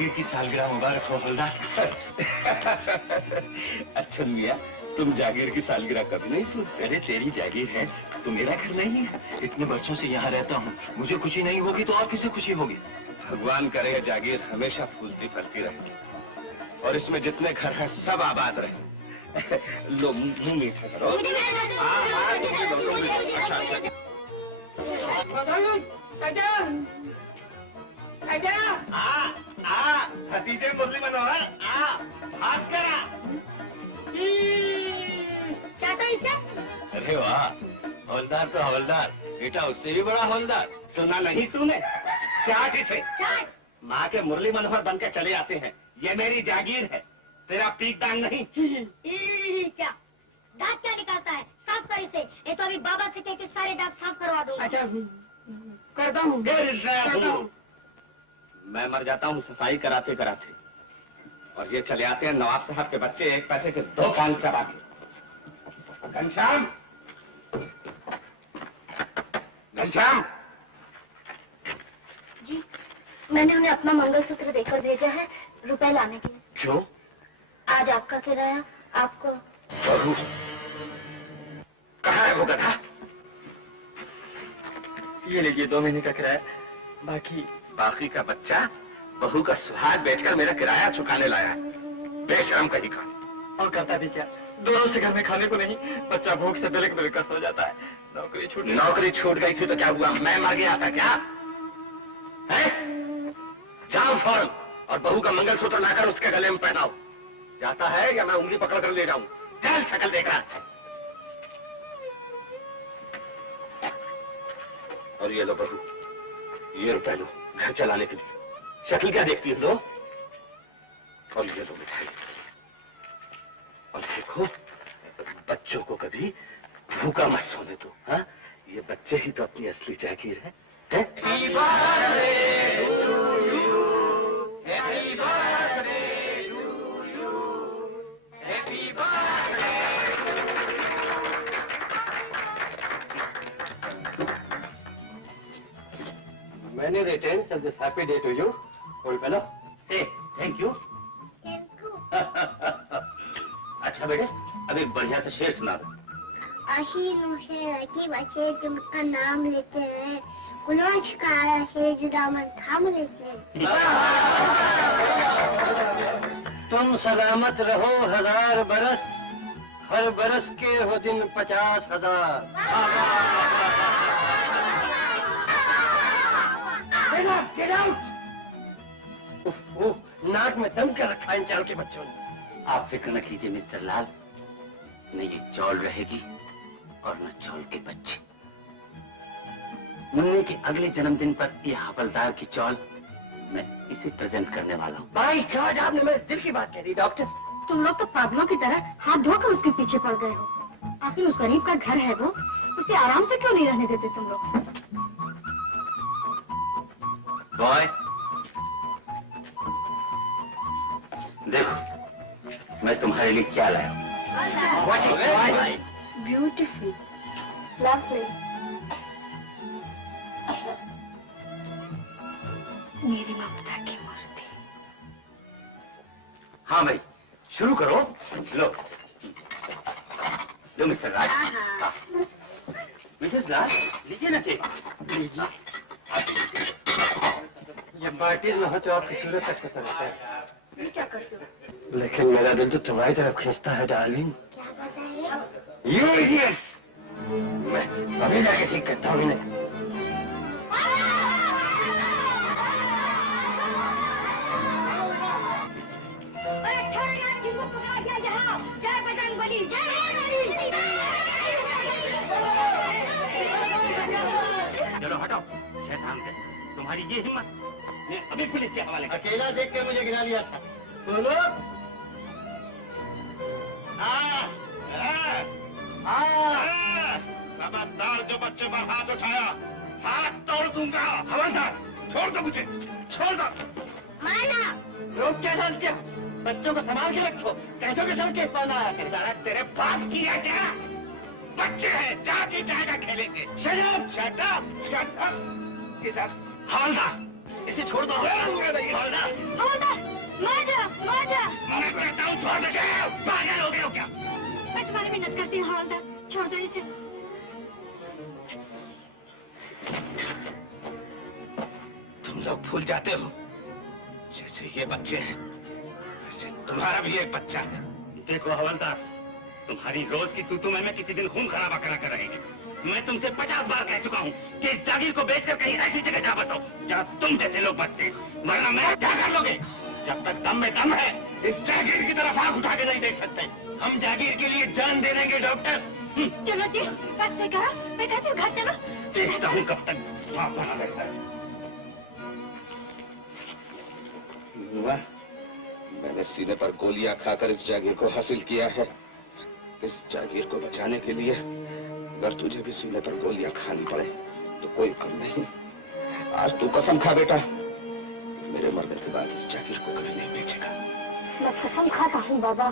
जागीर की सालगिरह मुबारक हो हवलदार। अच्छा मियाँ, तुम जागीर की सालगिरह कभी नहीं भूलते? अरे तेरी जागीर है तो मेरा घर नहीं है। इतने वर्षों से यहाँ रहता हूँ, मुझे खुशी नहीं होगी तो और किसे खुशी होगी? भगवान करे जागीर हमेशा फूलती फलती रहे और इसमें जितने घर हैं सब आबाद रहे। लो मुंह मीठा करो। भतीजे मुरली मनोहर हाथ करा। क्या था इसे? अरे वाह, हवलदार तो हवलदार, बेटा उससे भी बड़ा हवलदार। सुना नहीं तूने? चाट इसे। माँ के मुरली मनोहर बनकर चले आते हैं। ये मेरी जागीर है, तेरा पीक दांग नहीं। क्या दांत क्या निकालता है? साफ कर इसे। ये तो अभी बाबा से कह के सारे दांत साफ करवा दूंगा। अच्छा करता हूँ। मैं मर जाता हूँ सफाई कराते कराते, और ये चले आते हैं नवाब साहब के बच्चे एक पैसे के 2 कान चबा के। घनश्याम, घनश्याम। जी, मैंने उन्हें अपना मंगलसूत्र देकर भेजा है रुपए लाने के लिए। क्यों? आज आपका किराया आपको। बहू कहाँ है वो गधा? ये लीजिए 2 महीने का किराया। बाकी का बच्चा बहू का सुहाग बेचकर मेरा किराया चुकाने लाया। बेशरम कहीं का। और करता भी क्या, दोनों से घर में खाने को नहीं, बच्चा भूख से बिलक बिलक सो जाता है। नौकरी छूट गई थी तो क्या हुआ? मैं मर गया था क्या? है? जाओ फौरन और बहू का मंगलसूत्र लाकर उसके गले में पहनाओ। जाता है या मैं उंगली पकड़ कर ले जाऊं? चल शक्ल देख रहा है। और ये लो बहू, ये रुपए लो घर चलाने के लिए। शक्ल क्या देखती हो? लो और ये लो मिठाई। और देखो बच्चों को कभी भूखा मत सोने दो। हाँ, ये बच्चे ही तो अपनी असली जागीर है। Many returns of this happy day to you, old fellow. Hey, thank you. अच्छा बेटे, अब एक बढ़िया सा शेर सुना दो। आशीनों से रखी बच्चे जिनका नाम लेते हैं, कुलोच का आया शेर जो दामन थाम लेते हैं। तुम सलामत रहो 1000 बरस, हर बरस के हो दिन 50,000। Get out! नाक में दम कर रखा है इन चाल के बच्चों ने। आप फिक्र न कीजिए मिस्टर लाल, न ये चौल रहेगी और न चौल के बच्चे। मुन्ने के अगले जन्मदिन पर ये हवलदार की चौल मैं इसे प्रेजेंट करने वाला हूँ। भाई गॉड, आपने मेरे दिल की बात कह दी डॉक्टर। तुम लोग तो पागलों की तरह हाथ धोकर उसके पीछे पड़ गए हो। आखिर उस गरीब का घर है वो, उसे आराम से क्यों नहीं रहने देते तुम लोग? बॉय देखो मैं तुम्हारे लिए क्या लाया हूँ। Beautiful, lovely. मेरी ममता की मूर्ति। हाँ भाई शुरू करो। लो लो मिस्टर राज। मिसेस राज लीजिए ना केक। लीजिए। ये पार्टी में हो तो आपकी सूरत तक पता लगता है। ये क्या करते हो? लेकिन मेरा दिल तो तुम्हारी तरफ खींचता है डार्लिंग। क्या बात है? You idiots! मैं अभी जाके ठीक करता हूँ इन्हें। जय बजरंगबली, चलो हटाओ शैतान के, तुम्हारी ये हिम्मत, मैं अभी पुलिस के हवाले। अकेला देख के मुझे गिरा लिया था। बोलो। खबरदार जो बच्चे पर हाथ उठाया हाथ तोड़ दूंगा। खबरदार छोड़ दो मुझे, छोड़ दो। माना लोग क्या जानते हो? बच्चों को संभाल के रखो, कैसों के सर के पाना है। तेरे बाप की है क्या? बच्चे हैं, जाके जाएगा खेलेंगे। Shut up, shut up, shut up. इधर हवलदार, इसे छोड़ दो। हवलदार, मार दो, मार दो। मैं कहता हूँ छोड़ दो। पागल हो गए हो क्या? मैं तुम्हारी मिन्नत करती हूँ हवलदार, छोड़ दो इसे। तुम लोग भूल जाते हो जैसे ये बच्चे हैं वैसे तुम्हारा भी एक बच्चा है। देखो हवलदार, तुम्हारी रोज की तू में किसी दिन खून खराबा करा कर रहेगी। मैं तुमसे 50 बार कह चुका हूँ कि इस जागीर को बेचकर कहीं ऐसी जगह जा बताओ जहाँ तुम जैसे लोग बचते हैं, वरना मैं क्या कर लोगे? जब तक दम में दम है इस जागीर की तरफ आंख उठा के नहीं देख सकते। हम जागीर के लिए जान दे देंगे डॉक्टर। चलो जी, बस मैं कहा, मैं कहती हूँ घर चलो। देखता हूँ कब तक सांप बना रहता है। मैंने सीने पर गोलियां खाकर इस जागीर को हासिल किया है। इस जागीर को बचाने के लिए अगर तुझे भी सीने पर गोलियां खानी पड़े तो कोई कम नहीं। आज तू कसम खा बेटा, मेरे मरने के बाद इस जागीर को कभी नहीं बेचेगा। मैं कसम खाता हूँ बाबा।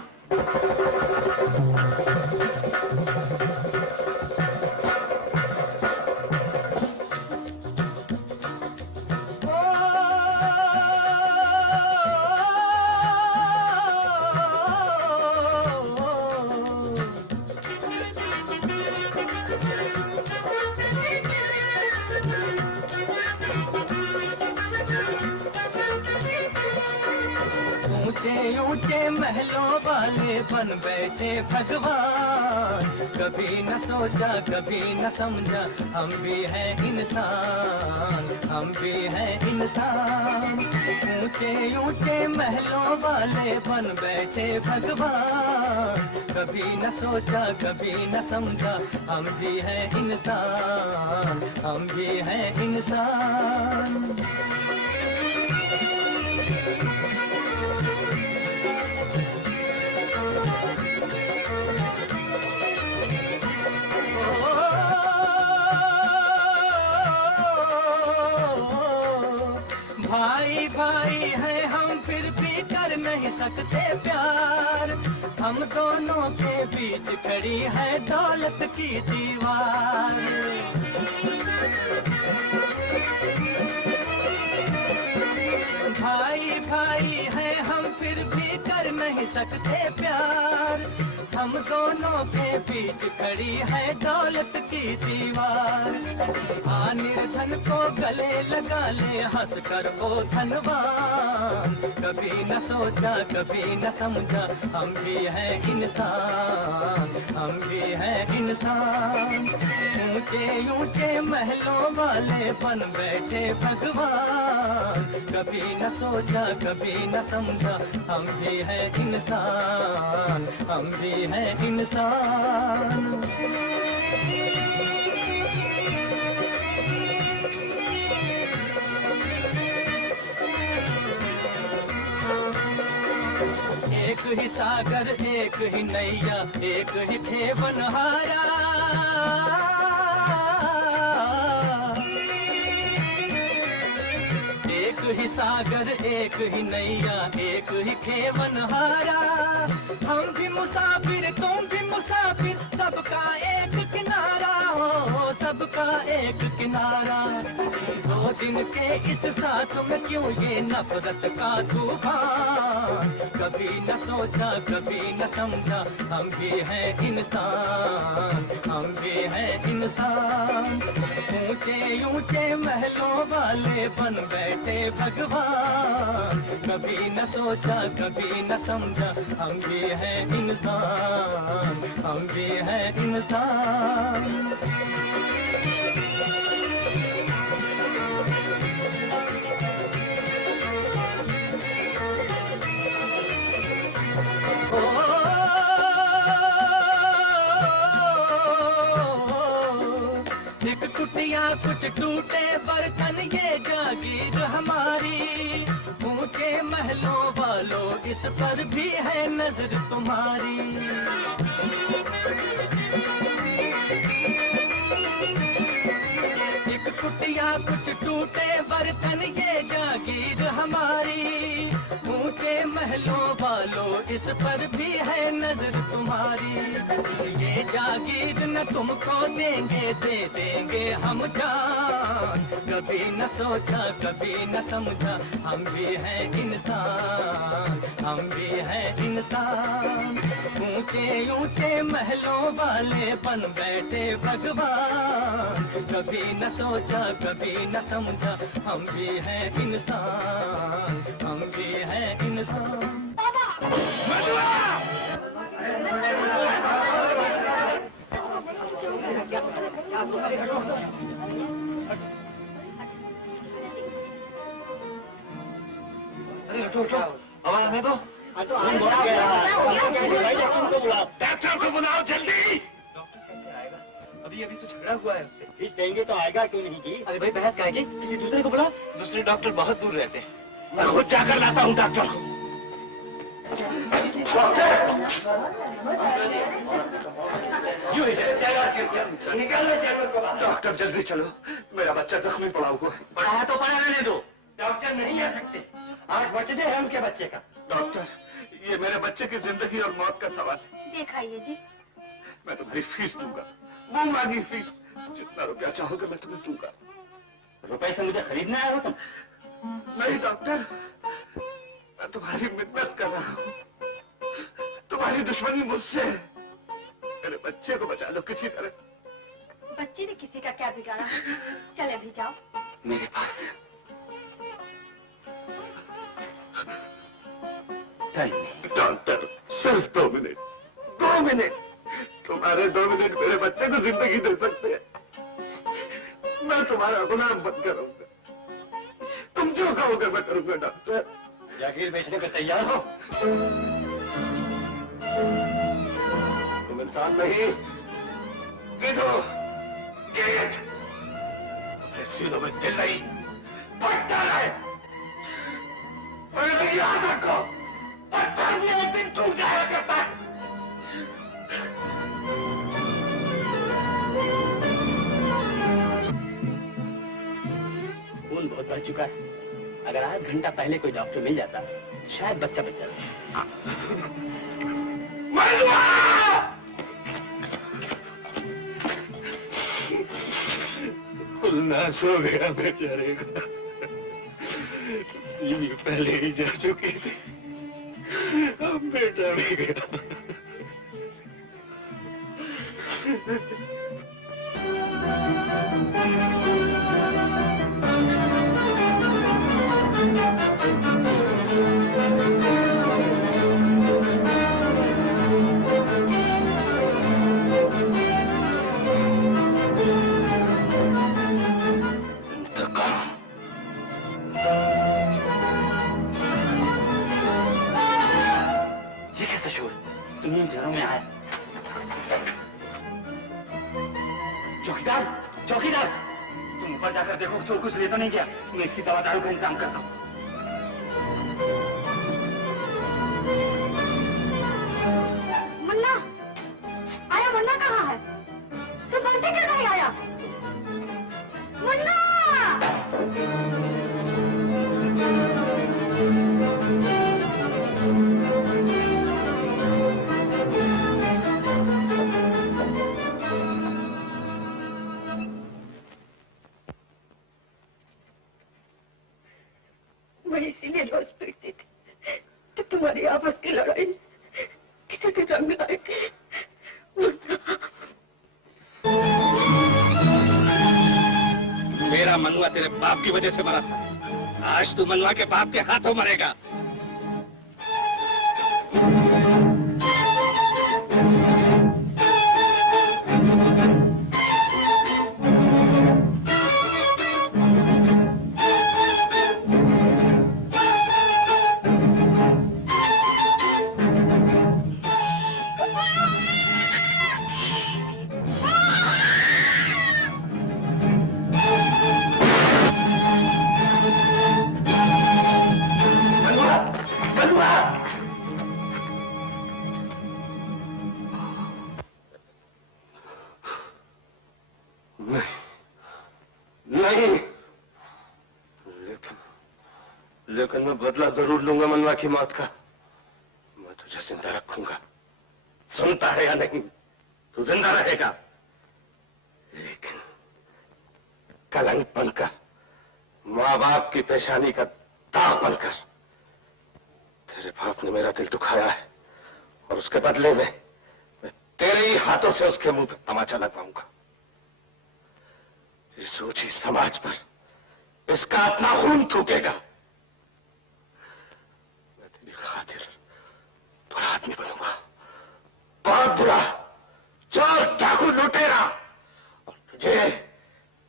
ऊंचे ऊंचे महलों वाले बन बैठे भगवान, कभी न सोचा कभी न समझा हम भी हैं इंसान, हम भी हैं इंसान। ऊंचे ऊंचे महलों वाले बन बैठे भगवान, कभी न सोचा कभी न समझा हम भी हैं इंसान, हम भी हैं इंसान। भाई भाई हैं हम फिर भी कर नहीं सकते प्यार, हम दोनों के बीच खड़ी है दौलत की दीवार। भाई भाई हैं हम फिर भी कर नहीं सकते प्यार, हम दोनों के बीच खड़ी है दौलत की दीवार। आ निर्धन को गले लगा ले हंस कर ओ धनवान, कभी न सोचा कभी न समझा हम भी हैं इंसान, हम भी हैं इंसान। ऊंचे ऊंचे महलों वाले बन बैठे भगवान, कभी न सोचा कभी न समझा हम भी हैं इंसान, हम भी हैं इंसान। एक ही सागर एक ही नैया एक ही थे बनहारा, एक ही सागर एक ही नैया एक ही थे बनहारा। हम भी मुसाफिर तुम भी मुसाफिर, सबका एक किनारा हो, सबका एक किनारा। दो दिन के इस साथ में क्यों ये नफरत का तूफान, कभी न सोचा कभी न समझा हम भी हैं इंसान, हम भी हैं इंसान। ऊंचे ऊंचे महलों वाले बन बैठे भगवान, कभी न सोचा कभी न समझा हम भी हैं इंसान, हम भी हैं इंसान। एक टूटिया कुछ टूटे बर्तन ये जागीर हमारी, ऊंचे महलों वालों इस पर भी है नजर तुम्हारी। एक टूटिया कुछ टूटे बर्तन ये जागीर हमारी, ऊंचे महलों वालों इस पर भी है नजर तुम्हारी। ये जागीर न तुमको देंगे, दे देंगे हम जान। कभी न सोचा कभी न समझा, हम भी हैं इंसान, हम भी हैं इंसान। ऊंचे ऊंचे महलों वाले बन बैठे भगवान। कभी न सोचा कभी न समझा, हम भी हैं इंसान, हम भी हैं इंसान। अरे उठो उठो, आवाज आने दो। डॉक्टर को बुलाओ जल्दी। डॉक्टर कैसे आएगा? अभी अभी तो झगड़ा हुआ है उससे। फीस देंगे तो आएगा, क्यों नहीं जी? अरे भाई बहस करेंगे, किसी दूसरे को बुला। दूसरे डॉक्टर बहुत दूर रहते हैं, मैं खुद जाकर लाता हूँ डॉक्टर को। डॉक्टर जल्दी चलो, मेरा बच्चा जख्मी पड़ा हुआ है। पड़ा है तो पड़ा रहने दो, डॉक्टर नहीं आ सकते। 8 बर्थडे है उनके बच्चे का। डॉक्टर, ये मेरे बच्चे की जिंदगी और मौत का सवाल है। दिखाइए जी। मैं तुम्हारी फीस दूंगा, वो मांगी फीस। जितना रुपया चाहोगे मैं तुम्हें दूंगा। रुपए से मुझे खरीदना है वो तुम? नहीं डॉक्टर, मैं तुम्हारी मिन्नत कर रहा हूँ। तुम्हारी दुश्मनी मुझसे है। मेरे बच्चे को बचा लो किसी तरह। बच्चे ने किसी का क्या बिगाड़ा? चले अभी जाओ मेरे पास डॉक्टर, सिर्फ 2 मिनट, 2 मिनट। तुम्हारे 2 मिनट मेरे बच्चे को जिंदगी दे सकते हैं। मैं तुम्हारा गुलाम बन करूंगा, तुम जो कहोगे मैं करूंगा। डॉक्टर, जागीर बेचने को तैयार हो? तुम इंसान नहीं, गिनो गेट। सीधों में दिल नहीं, पट्टा है। और याद रखो, पत्थर भी एक दिन टूट जाया करता है। खून बहुत बढ़ चुका है। अगर आध घंटा पहले कोई डॉक्टर मिल जाता शायद बच्चा बच जाता। खुलना सो गया बेचारे का, पहले ही जा चुकी थी, अब बेटा भी गया। घरों में आया। चौकीदार, चौकीदार, तुम ऊपर जाकर देखो चोर कुछ ले तो नहीं गया। मैं इसकी दवा दारू का इंतजाम करता हूँ। मुन्ना आया, मुन्ना कहाँ है? तुम बोलते क्यों नहीं आया? मुन्ना! मैं इसीलिए रोज पीटती थी कि तुम्हारी आपस की लड़ाई किसी के रंग लाएगी। मेरा मनुआ तेरे बाप की वजह से मरा था, आज तू मनुआ के बाप के हाथों मरेगा। लेकिन मैं बदला जरूर लूंगा मनुआ की मौत का। मैं तुझे सुनता है या नहीं? तू जिंदा रहेगा, लेकिन कलंक बनकर, माँ बाप की पेशानी का दाग बनकर। तेरे बाप ने मेरा दिल दुखाया है और उसके बदले में मैं तेरे ही हाथों से उसके मुंह पे तमाचा लगवाऊंगा। इस ऊंची समाज पर इसका अपना खून थूकेगा। मैं तेरी खातिर बुरा आदमी बनूंगा, बहुत बुरा, चोर डाकू लुटेरा, और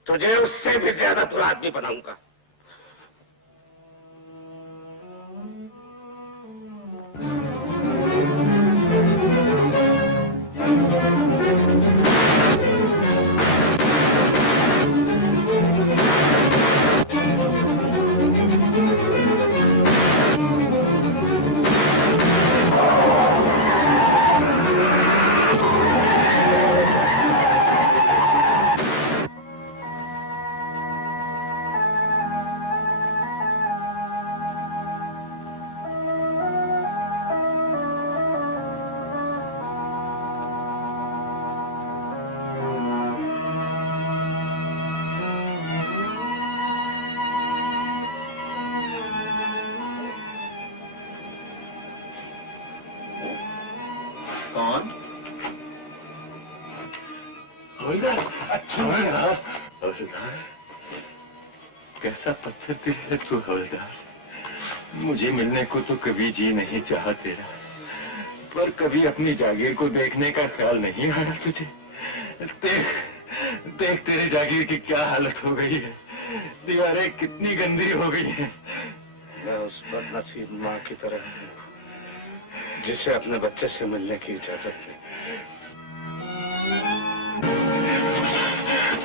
तुझे उससे भी ज्यादा बुरा आदमी बनाऊंगा। कौन? अच्छा हवलदार, कैसा पत्थर दिल है तू हवलदार। मुझे मिलने को तो कभी जी नहीं चाहा तेरा, पर कभी अपनी जागीर को देखने का ख्याल नहीं आया तुझे। देख तेरे जागीर की क्या हालत हो गई है, दीवारें कितनी गंदी हो गई हैं। मैं उस बदनसीब माँ की तरह हूँ जिसे अपने बच्चे से मिलने की इजाजत नहीं।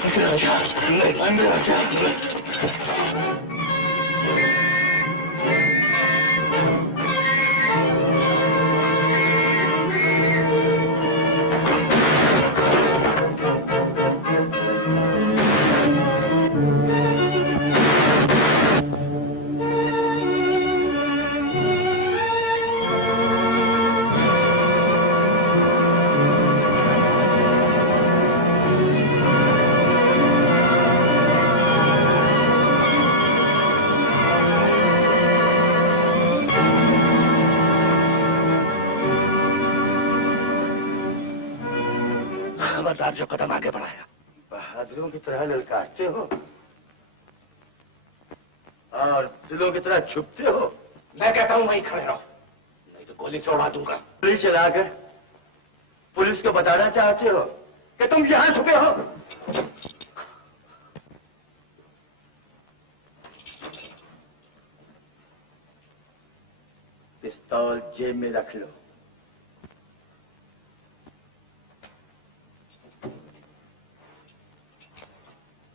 अंदर आजा। खबरदार जो कदम आगे बढ़ाया। बहादुरों की तरह ललकारते हो और दिलों की तरह छुपते हो। मैं कहता हूं वहीं खड़े रहो, नहीं तो गोली चढ़ा दूंगा। गोली चलाकर पुलिस को बताना चाहते हो कि तुम यहां छुपे हो? पिस्तौल जेब में रख लो।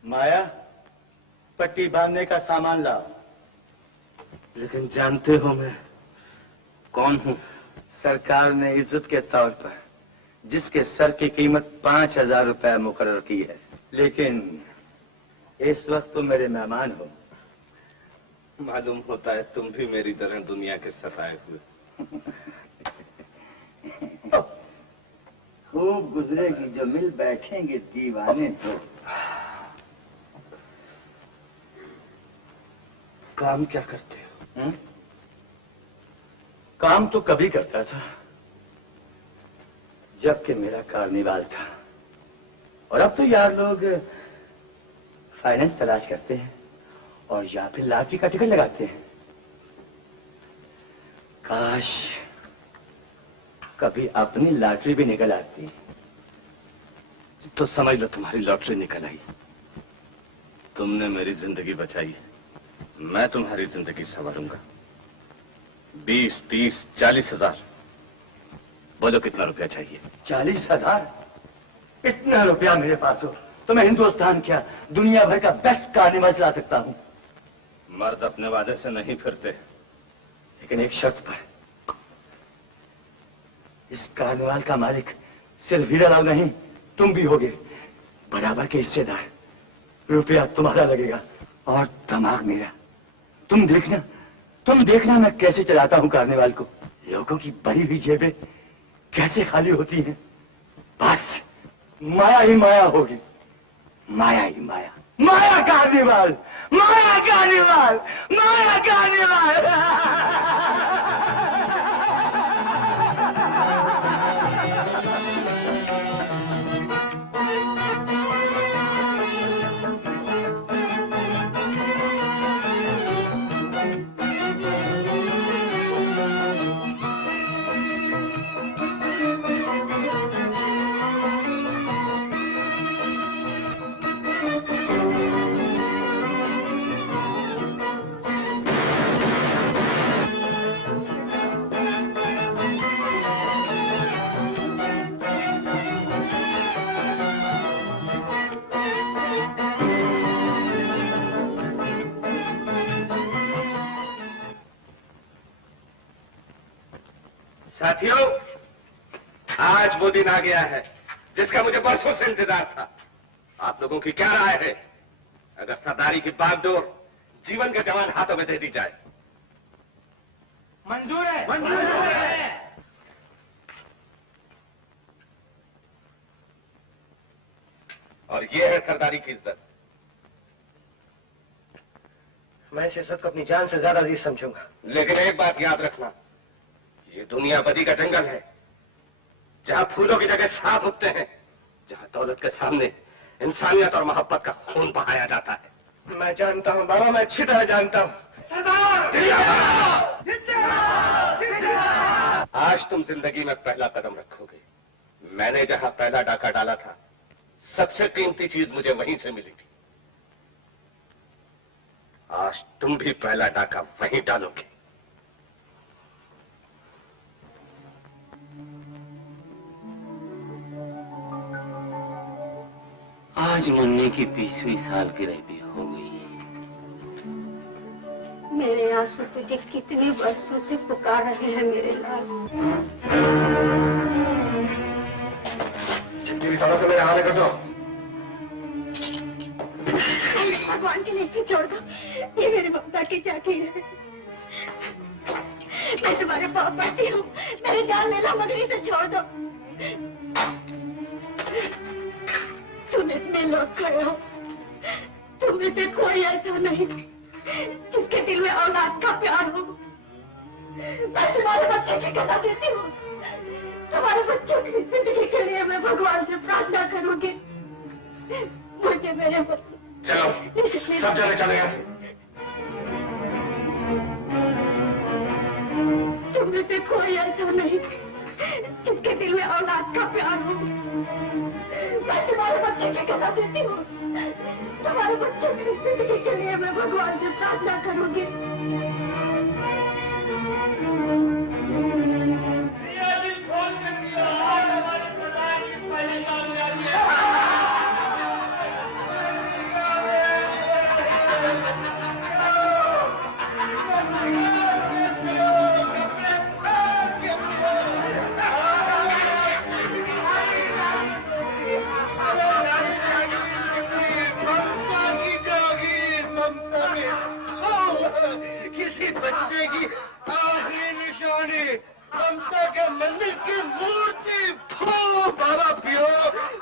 माया, पट्टी बांधने का सामान लाओ। लेकिन जानते हो मैं कौन हूं? सरकार ने इज्जत के तौर पर जिसके सर की कीमत 5,000 रुपए मुकर्रर की है, लेकिन इस वक्त तुम मेरे मेहमान हो। मालूम होता है तुम भी मेरी तरह दुनिया के सताए हुए। खूब गुजरेगी जो मिल बैठेंगे दीवाने तो। काम क्या करते हो? हुँ? काम तो कभी करता था जबकि मेरा कार्निवाल था, और अब तो यार लोग फाइनेंस तलाश करते हैं और या फिर लॉटरी का टिकट लगाते हैं। काश कभी अपनी लॉटरी भी निकल आती। तो समझ लो तुम्हारी लॉटरी निकल आई। तुमने मेरी जिंदगी बचाई, मैं तुम्हारी जिंदगी संवारूंगा। 20, 30, 40 हजार। बोलो कितना रुपया चाहिए? 40,000? इतना रुपया मेरे पास हो तो मैं हिंदुस्तान क्या दुनिया भर का बेस्ट कार्निवल चला सकता हूं। मर्द अपने वादे से नहीं फिरते, लेकिन एक शर्त पर। इस कार्निवाल का मालिक सिर्फ हीरालाल नहीं, तुम भी होगे बराबर के हिस्सेदार। रुपया तुम्हारा लगेगा और दिमाग मेरा। तुम देखना मैं कैसे चलाता हूं कार्निवाल को। लोगों की भरी हुई जेबें कैसे खाली होती हैं? बस माया ही माया होगी, माया ही माया। माया कार्निवाल, माया कार्निवाल, माया कार्निवाल। साथियों, आज वो दिन आ गया है जिसका मुझे बरसों से इंतजार था। आप लोगों की क्या राय है अगर सरदारी की बागडोर जीवन के जवान हाथों में दे दी जाए? मंजूर है, मंजूर है। और ये है सरदारी की इज्जत। मैं इस इज्जत को अपनी जान से ज्यादा अजीज समझूंगा। लेकिन एक बात याद रखना, ये दुनिया बदी का जंगल है जहां फूलों की जगह सांप उगते हैं, जहां दौलत के सामने इंसानियत और मोहब्बत का खून बहाया जाता है। मैं जानता हूं बाबा, मैं अच्छी तरह जानता हूं। आज तुम जिंदगी में पहला कदम रखोगे। मैंने जहां पहला डाका डाला था, सबसे कीमती चीज मुझे वहीं से मिली थी। आज तुम भी पहला डाका वहीं डालोगे। आज मुन्नी की 20वीं सालगिरह भी हो गई। मेरे आंसू तुझे कितने वर्षों से पुकार रहे हैं मेरे लाल। तो मेरे हाथ कर दो। भगवान के लिए छोड़ दो, ये मेरी ममता की जागीर है। मैं तुम्हारे पाँव पड़ती हूँ, मेरी जान लेना मगर इसे छोड़ दो। तुम इसमें लौट गए हो, तुम में से कोई ऐसा नहीं जिसके दिल में औलाद का प्यार हो। मैं तुम्हारे बच्चे की कला देती हूँ, तुम्हारे बच्चों की जिंदगी के लिए मैं भगवान से प्रार्थना करूंगी। मुझे मेरे बच्चे चलो सब जने चले यहाँ से। तुम में से कोई ऐसा नहीं जिसके दिल में औलाद का प्यार हो। मैं तुम्हारे बच्चे की कला देती हूँ, तुम्हारे बच्चों की जिंदगी के लिए मैं भगवान से प्रार्थना करूंगी। किसी बच्चे की आखिरी निशानी ममता के मंदिर की मूर्ति। बाबा पियो,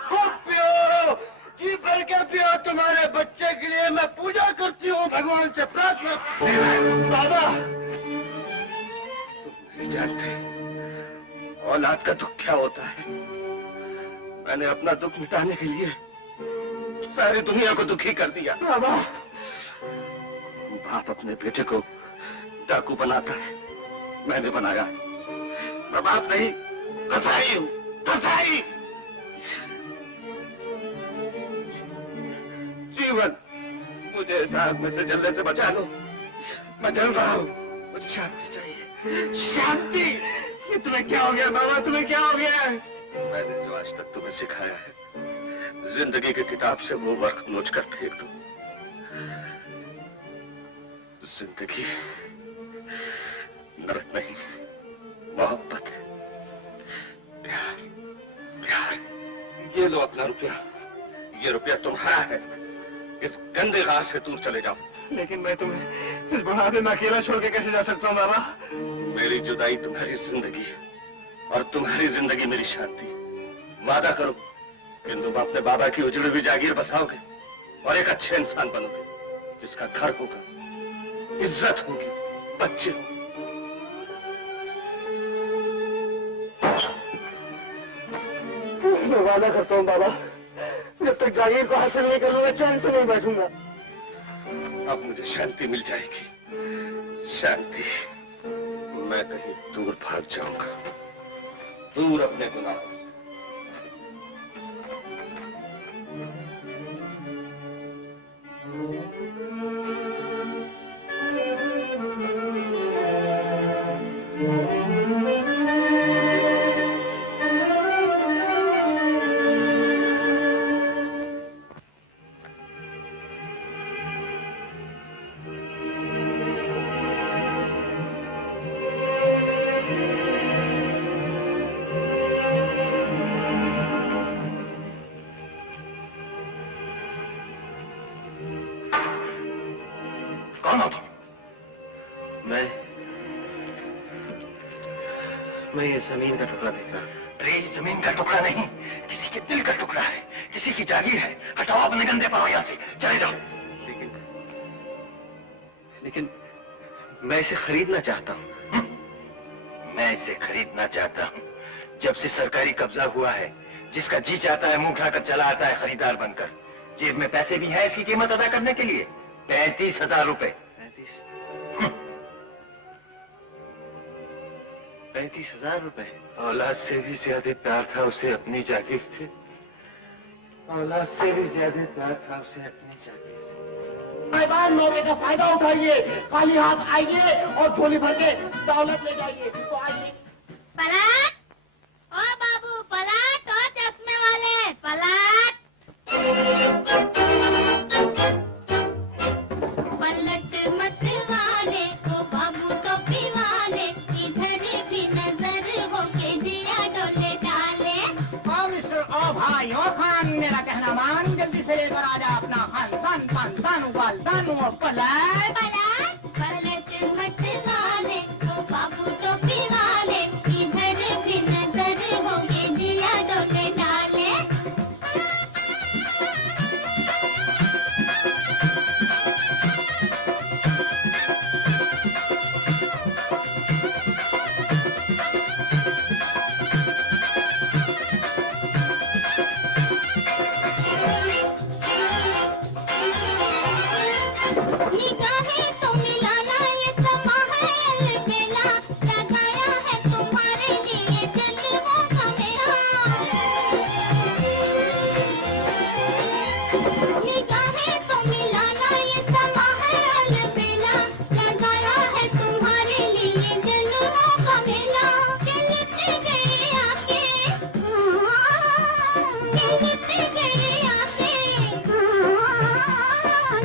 खूब पियो, जी भर के पियो। तुम्हारे बच्चे के लिए मैं पूजा करती हूँ, भगवान से प्रार्थना। बाबा तुम नहीं जानते औलाद का दुख क्या होता है। मैंने अपना दुख मिटाने के लिए सारी दुनिया को दुखी कर दिया। बाबा बाप अपने बेटे को डाकू बनाता है, मैंने बनाया। मैं बाप नहीं, कसाई हूँ, कसाई। जीवन मुझे इस आग में से जलने से बचा लो, मैं जल रहा हूँ। मुझे शांति चाहिए, शांति। ये तुम्हें क्या हो गया बाबा, तुम्हें क्या हो गया? मैंने जो आज तक तुम्हें सिखाया है, जिंदगी की किताब से वो वर्क नोच कर फेंक दो। जिंदगी नरक नहीं, मोहब्बत है, प्यार, प्यार। ये लो अपना रुपया, ये रुपया तुम्हारा है। इस गंदे राह से दूर चले जाओ। लेकिन मैं तुम्हें इस बुढ़ापे में अकेला छोड़ के कैसे जा सकता हूँ बाबा? मेरी जुदाई तुम्हारी जिंदगी है, और तुम्हारी जिंदगी मेरी शांति। वादा करो कि तुम अपने बाबा की उजड़ी हुई जागीर बसाओगे और एक अच्छे इंसान बनोगे, जिसका घर होगा, इज्जत होगी, बच्चे होंगे। मैं वादा करता हूँ बाबा, जब तक जागीर को हासिल नहीं करूंगा चैन से नहीं बैठूंगा। अब मुझे शांति मिल जाएगी, शांति। मैं कहीं दूर भाग जाऊंगा, दूर अपने गुनाहों से। मैं ये जमीन का टुकड़ा देख रहा। अरे ये जमीन का टुकड़ा नहीं, किसी के दिल का टुकड़ा है, किसी की जागीर है। हटाओ अपने गंदे पांव यहाँ से, चले जाओ। लेकिन मैं इसे खरीदना चाहता हूँ। मैं इसे खरीदना चाहता हूँ। जब से सरकारी कब्जा हुआ है, जिसका जी चाहता है मुंह उठाकर चला आता है खरीदार बनकर। जेब में पैसे भी है इसकी कीमत अदा करने के लिए। 35,000 रुपए। 35,000 रुपए। औलाद से भी ज्यादा प्यार था उसे अपनी जागीर से। औलाद से भी ज्यादा प्यार था उसे अपनी जागीर से। मैदान मौके का फायदा उठाइए, खाली हाथ आइए और झोली भर के दौलत ले जाइए। तो आइए। पलट, ओ बाबू पलट, ओ चश्मे वाले पलट। पलट मत वाले, ओ बाबू टोपी वाले, इधर भी नजर होके जिया डोले डाले। ओ मिस्टर, ओ भाई, ओ खान, मेरा कहना मान, जल्दी से लेकर आ जा अपना खान तान पान तानू बाल तानू और पलट। पलट, पलट मत वाले, ओ बाबू टोपी वाले, इधर भी नजर होके जिया डोले डाले। निगाहें तो मिलाना ये समा है अलबेला, लगाया है तुम्हारे लिए जज्बों का मेला। निगाहें तो मिलाना ये समा है अलबेला, लगाया है तुम्हारे लिए जज्बों का मेला। गिलते गए आके, गिलते गए आके,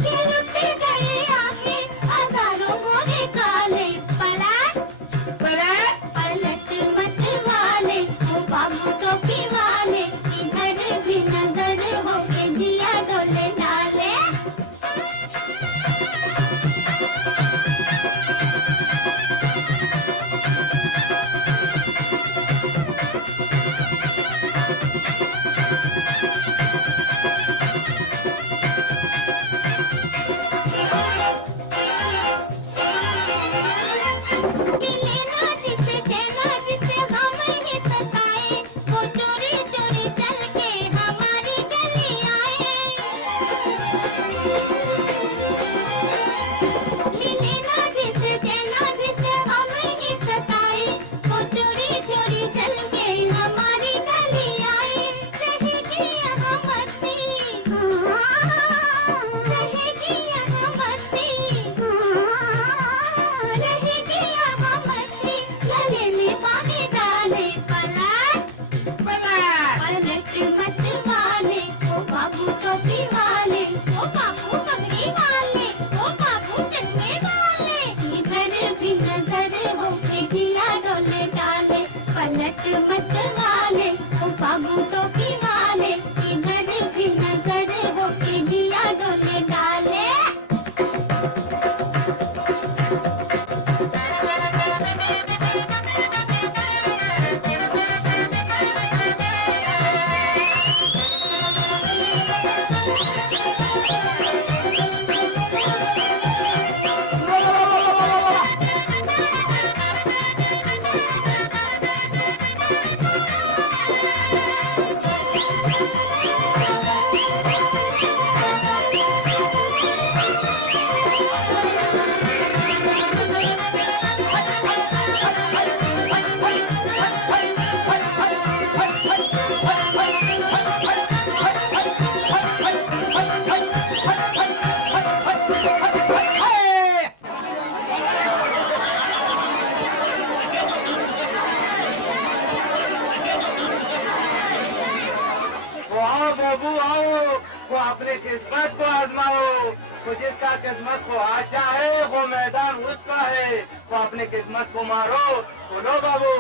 गिलते गए आके, हजारों मोरे काले। पलट, पलट। पलट मत वाले, ओ बाबू टोपी वाले, इधर भी नजर होके जिया डोले डाले। अपनी किस्मत को आजमाओ। तो जिसका किस्मत को आशा है वो मैदान उसका है। तो अपनी किस्मत को मारो। बोलो बाबू।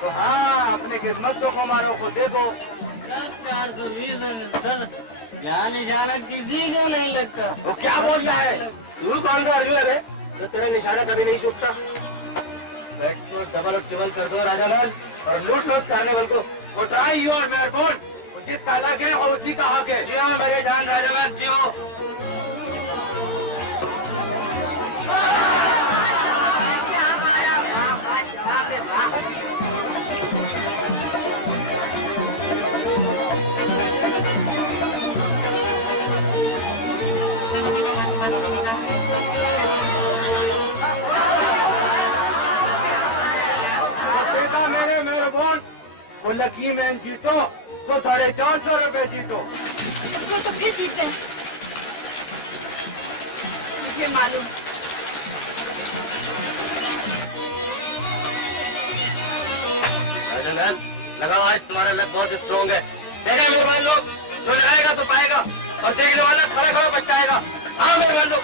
तो हाँ, अपनी किस्मत को मारो को देखो। 420 जान इशारा किसी को नहीं लगता। वो क्या बोल रहा है? तू कौन सा अर्जुन है? तो तेरा निशाना कभी नहीं चूकता। तो डबल और ट्रिबल कर दो राजालाल और लूट लो करने वाले को। वो ट्राई योर मेहरबान। जिसका हक है और उसी का हक है। जी हाँ मेरे जान राजालाल जी हो। मेरे मेहरबान वो लकी मैन जीतो तो 450 रुपए जीतो। वो तो फिर जीते हैं। मुझे मालूम। लगाओ आज तुम्हारा लक बहुत स्ट्रॉन्ग है। देखा मेरे भाई लोग, जो लगाएगा तो पाएगा और देखने वाला खड़े खड़े बचाएगा। हाँ मेरे भाई लोग।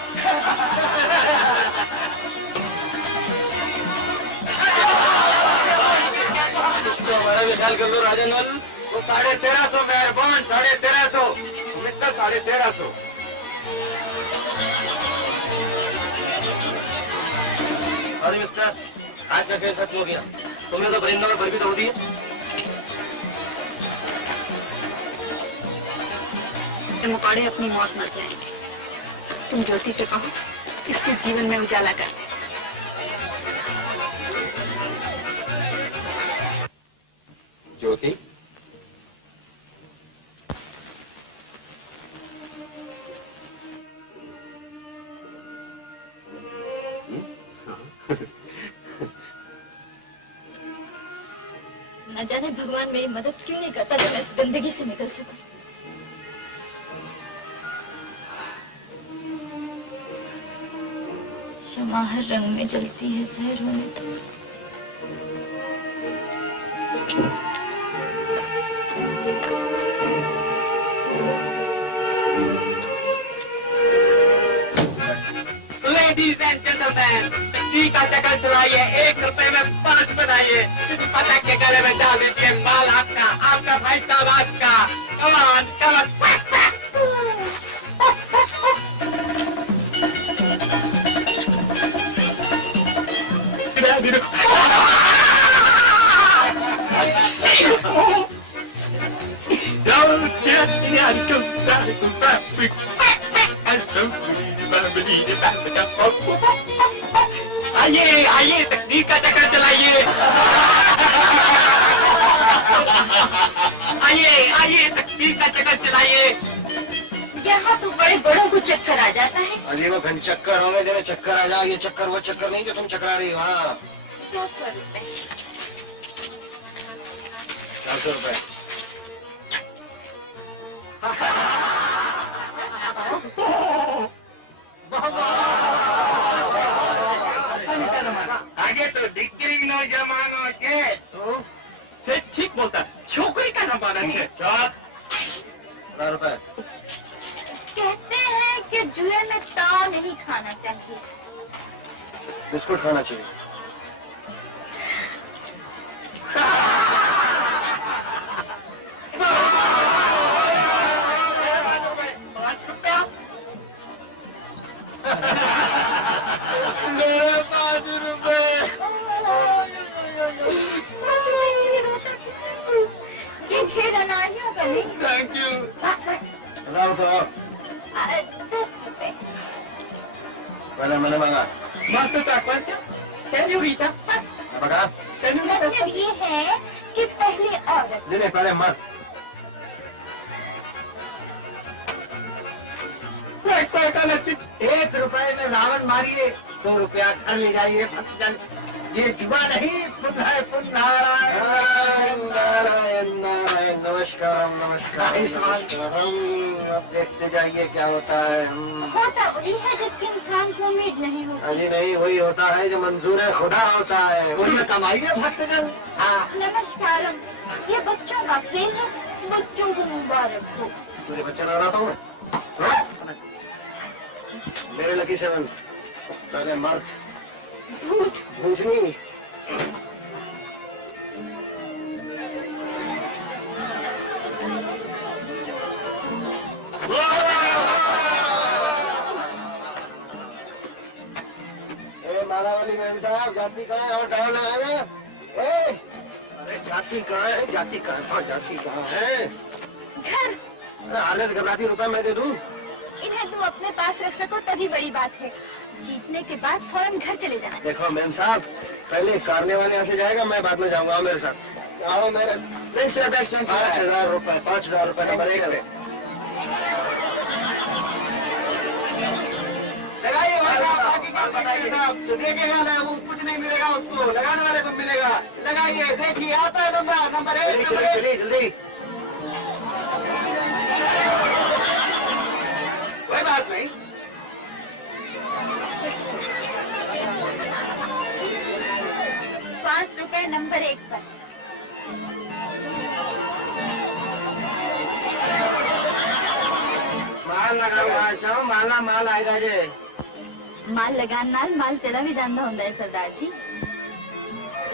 हमारा भी ख्याल कर लो राजन। वो 1350 मेहरबान 1350 मिस्टर 1350। अरे मिस्टर आज का खेल खत्म हो गया। तुमने तो परिंदों में बर्फी तोड़ दी। मुकाड़े अपनी मौत मर जाएंगे। तुम ज्योति से कहो इसके जीवन में उजाला कर दे। ज्योति न जाने भगवान मेरी मदद क्यों नहीं करता जो मैं इस गंदगी से निकल सकूं। शमा हर रंग में जलती है जहर होने तक। लेडीज एंड जेंटलमैन, टी का चक्कर चलाइए, 1 रुपए में 5 बनाइए। पता के गले में डाल दीजिए माल आपका भाई साहब आपका। कमान कमान। Don't get me out of the आइए आइए तकनीक का चक्कर चलाइए। आइए आइए तकनीक का चक्कर चलाइए। यहाँ तो बड़े बड़ों को चक्कर आ जाता है। अली वो घंटे चक्कर होंगे जरा चक्कर आ जाए। ये चक्कर वो चक्कर नहीं जो तुम चकरा रही हो। हाँ 200 रुपए। 400 रुपए। आगे तो डिग्री नौजवानों के से ठीक बोलता है। छोकरी का जमाना है। 4 रुपए। कहते हैं कि जुए में ताव नहीं खाना चाहिए। बिस्कुट खाना चाहिए। मेरे 5 रुपए। ये खेल अनारियों का नहीं। Thank you. बताओ तो 10 रुपए। मैंने मांगा। Master Taekwondo, señorita, बता। मतलब ये है कि पहले औरत। नहीं पहले मत। 1 रुपए में रावण मारिए, 2 रुपया घर ले जाइए। ये जुआ नहीं पुन है पुन। नारायण नारायण नारायण। नमस्कार नमस्कार। अब देखते जाइए क्या होता है। होता वही है जिसके इंसान को उम्मीद नहीं होती। अजी नहीं वही होता है जो मंजूर है खुदा होता है। उसमें कमाइए भक्तजन। हाँ नमस्कार। ये बच्चों का खेल है, बच्चों को मुबारक हो। मेरे बच्चे ना आता हूँ मेरे लकी 7 पहले मर्द भूत भूतनी माला वाली मैम साहब जाति कहाँ है और डाल है ना? अरे जाति कहाँ है? जाति कहाँ है? जाति कहाँ है? घर हालत घबराती रुपए मैं दे दूँ? इन्हें तुम अपने पास रख सको तभी बड़ी बात है। जीतने के बाद फौरन घर चले जाना। देखो मैम साहब पहले कारने वाले यहाँ से जाएगा मैं बाद में जाऊंगा। आओ मेरे साथ आओ मेरे 5,000 रुपए 5,000 रुपए नंबर 1 पे लगाइए देखेगा ना वो कुछ नहीं मिलेगा उसको लगाने वाले को मिलेगा। लगाइए देखिए आता है नंबर 1 चलिए जल्दी कोई बात नहीं। ₹5 नंबर 1 पर। माल लगाओ माला माल आएगा जे माल लगान नाल माल तेरा भी धंधा होता है सरदार जी।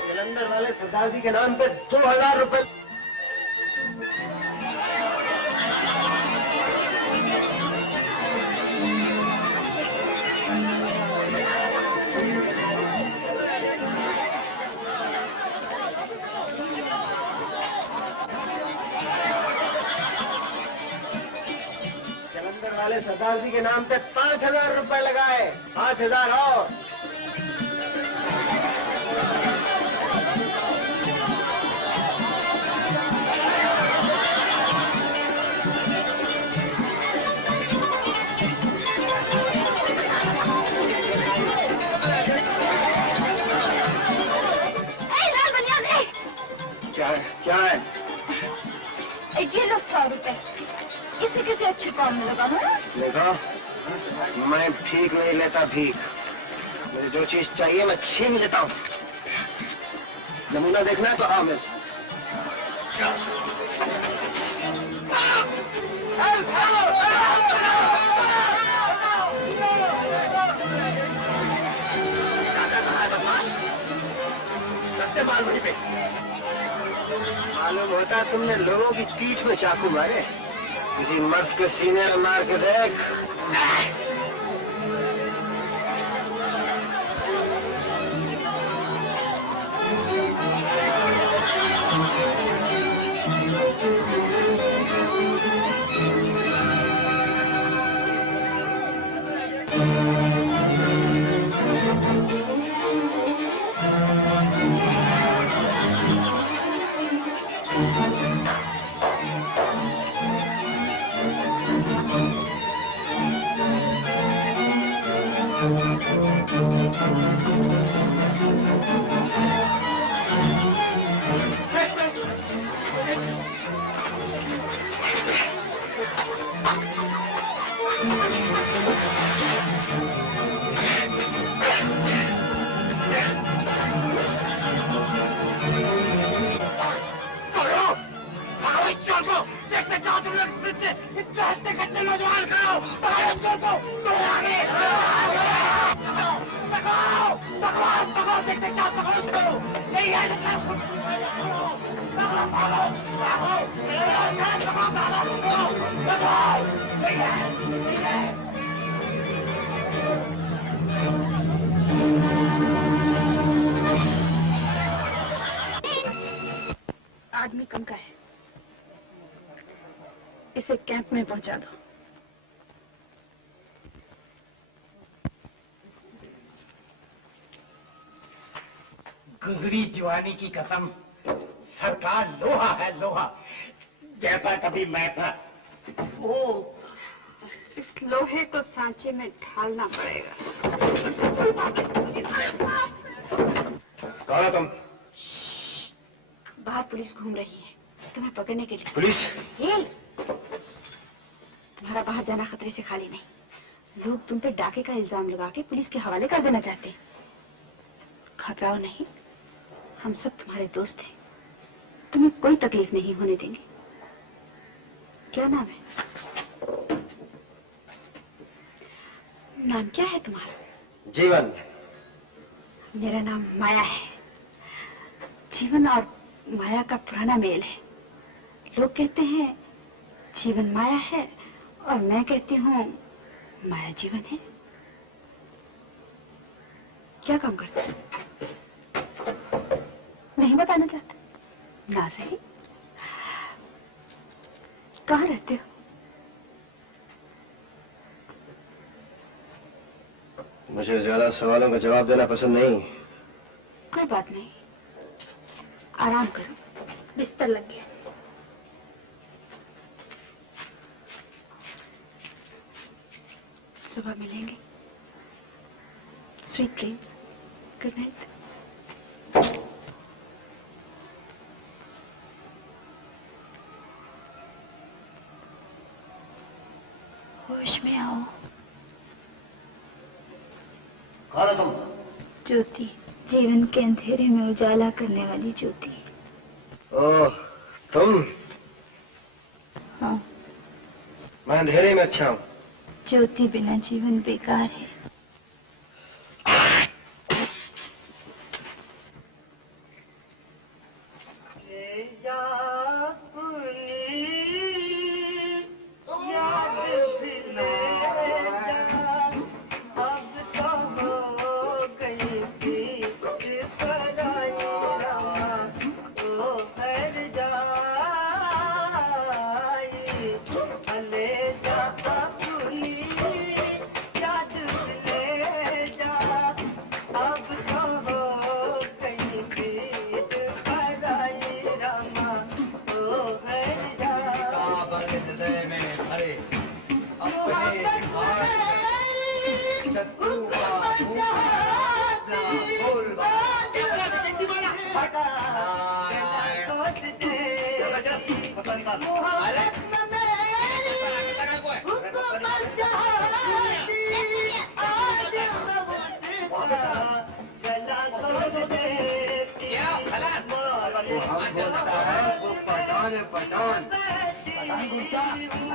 जलंधर वाले सरदार जी के नाम पे 2,000 रुपए। जलंधर वाले सरदार जी के नाम पे 5,000 रुपए लगाए। 5,000 और क्या है? ये लो 100 रुपए। इसे किसी अच्छे काम में लगा। देखो मैं भीख नहीं लेता भीख। मुझे जो चीज चाहिए मैं छीन लेता हूँ। नमूना देखना है तो आओ मेरे माल वहीं पे। मालूम होता तुमने लोगों की पीठ में चाकू मारे। किसी मर्द के सीने में मार के देख। आदमी कम का है। इसे कैंप में पहुंचा दो। गुजरी जवानी की कसम सरकार लोहा है लोहा जैसा कभी मैं था। ओ, इस लोहे को सांचे में ढालना पड़ेगा। कौन हो तुम? बाहर पुलिस घूम रही है तुम्हें पकड़ने के लिए। पुलिस? तुम्हारा बाहर जाना खतरे से खाली नहीं। लोग तुम पे डाके का इल्जाम लगा के पुलिस के हवाले कर देना चाहते हैं। घबराओ नहीं, हम सब तुम्हारे दोस्त हैं। तुम्हें कोई तकलीफ नहीं होने देंगे। क्या नाम है? नाम क्या है तुम्हारा? जीवन। मेरा नाम माया है। जीवन और माया का पुराना मेल है। लोग कहते हैं जीवन माया है और मैं कहती हूँ माया जीवन है। क्या काम करते हो? नहीं बताना चाहते? ना सही। कहाँ रहते हो? मुझे ज्यादा सवालों का जवाब देना पसंद नहीं। कोई बात नहीं, आराम करो, बिस्तर लग गया। सुबह मिलेंगे। Sweet dreams. Good night. होश में आओ। कौन हो तुम? ज्योति, जीवन के अंधेरे में उजाला करने वाली ज्योति। ओह, तुम? हाँ। मैं अंधेरे में अच्छा हूँ। ज्योति बिना जीवन बेकार है।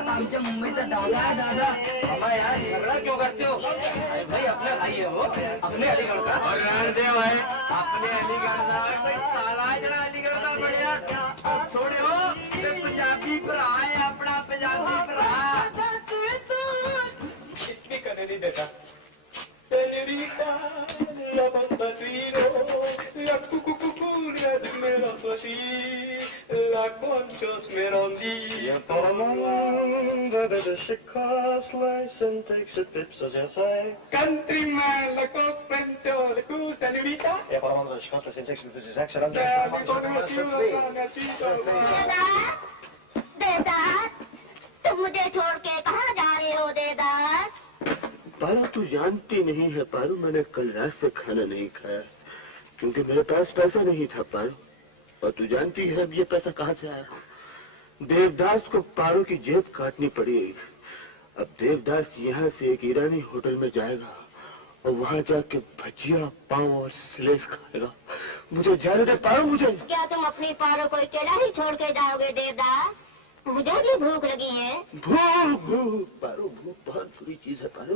आमच्या मुंबईचा दादा आहे दादा। बाबा यार झगड़ा क्यों करते हो? अरे भाई अपना भाई है वो, अपने अलीगढ़ का। और रणदेव है अपने अलीगढ़ का। कोई साला जरा अलीगढ़ का बढ़िया छोड़ो। ये पंजाबी भरा है अपना, पंजाबी भरा। इसकी करने नहीं देता। Señorita, la pastatino, la cucucucuria de menos así, la conchos merondi. Je parlement de the Chicago slice and takes a pips as you say. Countryman, la cospento, la cu, señorita. Je parlement de the Chicago slice and takes a pips as you say. Devdas, तुम मुझे छोड़ के कहाँ जा रहे हो देवदास? पारो, तू जानती नहीं है पारो, मैंने कल रात से खाना नहीं खाया क्योंकि मेरे पास पैसा नहीं था पारो। और तू जानती है अब ये पैसा कहाँ से आया? देवदास को पारो की जेब काटनी पड़ी। अब देवदास यहाँ से एक ईरानी होटल में जाएगा और वहाँ जाके भजिया, पाव और स्लेस खाएगा। मुझे जाने दे पारो, मुझे। क्या तुम अपनी पारो को अकेला ही छोड़ के जाओगे देवदास? मुझे भी भूख लगी है। भूख भूख पारो, भूख बहुत बुरी चीज है पारो।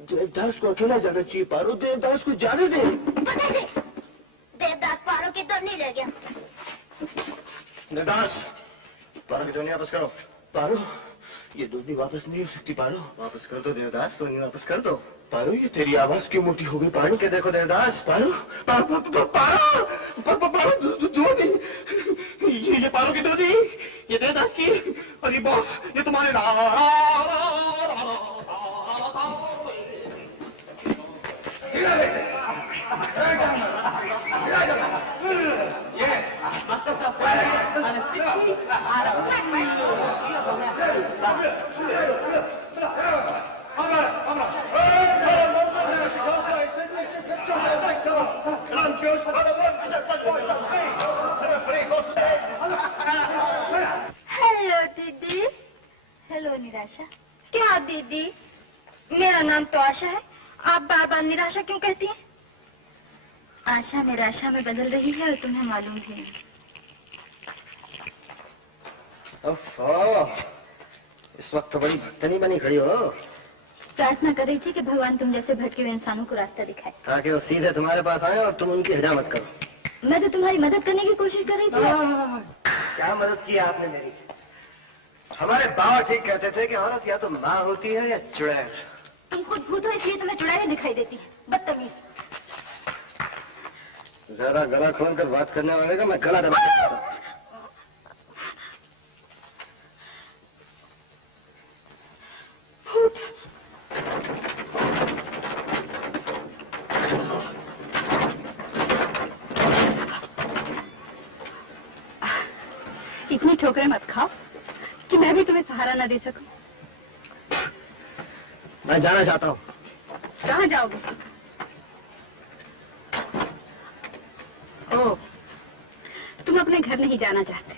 देवदास को अकेला जाना चाहिए पारो, देवदास को जाने दे। देवदास पारो की तो नहीं रह गया। देवदास, पारो की दुनिया वापस करो। पारो, ये दूनी वापस नहीं हो सकती पारो। वापस कर दो देवदास, तो नहीं वापस कर दो। पारो, ये तेरी आवाज क्यों मोटी हो गई पारो? के देखो देवदास। पारो पारो दूनी, ये पारो की दूनी, ये देवदास की, और ये बॉस, ये तुम्हारे हेलो दीदी। हेलो निराशा। क्या दीदी, मेरा नाम तो आशा है, आप बार बार निराशा क्यों कहती हैं? आशा निराशा में बदल रही है और तुम्हें मालूम है। इस वक्त तो बड़ी भक्तनी बनी खड़ी हो। प्रार्थना कर रही थी कि भगवान तुम जैसे भटके हुए इंसानों को रास्ता दिखाए, ताकि वो सीधे तुम्हारे पास आए और तुम उनकी हिजामत करो। मैं तो तुम्हारी मदद करने की कोशिश कर रही थी। क्या मदद की आपने मेरी? हमारे बाबा ठीक कहते थे कि औरत या तो माँ होती है या चुड़ैल। तुम खुद भूत हो इसलिए तुम्हें चुड़ैल दिखाई देती है, बदतमीज। ज्यादा गला खोल कर बात करने वाले का मैं गला दबा देता हूं। इतनी ठोकरें मत खाओ कि मैं भी तुम्हें सहारा न दे सकूं। मैं जाना चाहता हूँ। कहाँ जाओगे? ओह, तुम अपने घर नहीं जाना चाहते,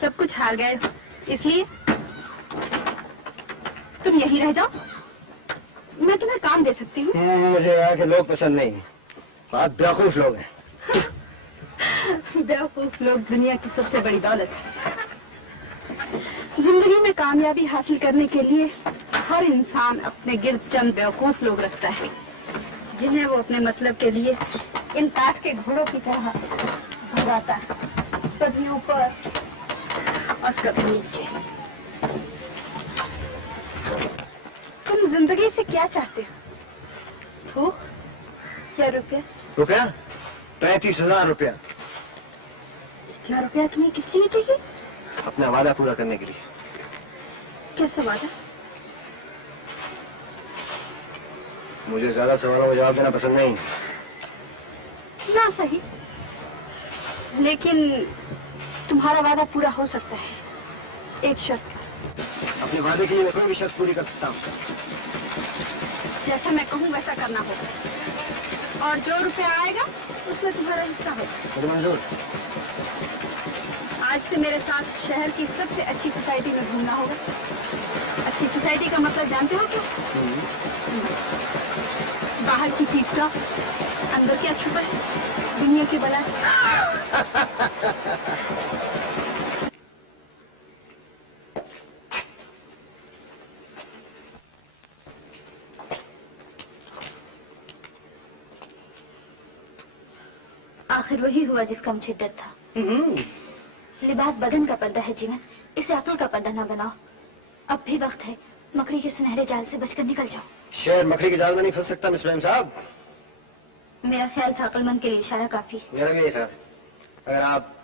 सब कुछ हार गए हो, इसलिए तुम यहीं रह जाओ। मैं तुम्हें काम दे सकती हूँ। मुझे यहाँ के लोग पसंद नहीं, बहुत बेवकूफ लोग हैं। बेवकूफ लोग दुनिया की सबसे बड़ी दौलत है। जिंदगी में कामयाबी हासिल करने के लिए हर इंसान अपने गिर्द चंद बेवकूफ लोग रखता है, जिन्हें वो अपने मतलब के लिए इन काठ के घोड़ों की तरह भगाता है, कभी ऊपर और कभी नीचे। तुम जिंदगी से क्या चाहते हो? भूख या रुपया? रुपया? 35,000 रुपया। इतना रुपया तुम्हें किस लिए चाहिए? अपना वादा पूरा करने के लिए। कैसा वादा? मुझे ज्यादा सवालों का जवाब देना पसंद नहीं। ना सही, लेकिन तुम्हारा वादा पूरा हो सकता है, एक शर्त पर। अपने वादे के लिए मैं कोई भी शर्त पूरी कर सकता हूँ। जैसा मैं कहूँ वैसा करना होगा, और जो रुपया आएगा उसमें तुम्हारा हिस्सा होगा। मुझे मंजूर। आज से मेरे साथ शहर की सबसे अच्छी सोसाइटी में घूमना होगा। अच्छी सोसाइटी का मतलब जानते हो क्यों? बाहर की चीज का अंदर क्या छुपा है, दुनिया की बला। आखिर वही हुआ जिसका मुझे डर था। लिबास बदन का पर्दा है जीवन, इसे अक्ल का पर्दा ना बनाओ। अब भी वक्त है, मकड़ी के सुनहरे जाल से बचकर निकल जाओ। शेर मकड़ी के जाल में नहीं फंस सकता मिस प्रेम साहब। मेरा ख्याल था अक्लमंद के लिए इशारा काफी। मेरा भी यही था। अगर आप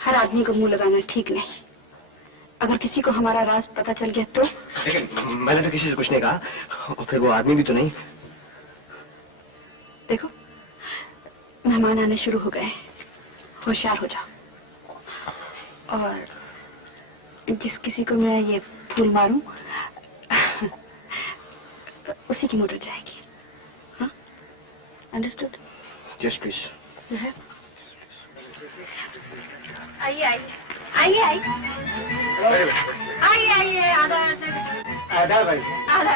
हर आदमी को मुंह लगाना ठीक नहीं। अगर किसी को हमारा राज पता चल गया तो? लेकिन मैंने तो किसी से कुछ नहीं कहा, और फिर वो आदमी भी तो नहीं। देखो, मेहमान आने शुरू हो गए, होशियार हो जाओ। और जिस किसी को मैं ये फूल मारूं उसी की मोटर जाएगी। हाँ, अंडरस्टूड? Yes please. आइए आइए आइए आइए आइए आइए। आधा भाई, आधा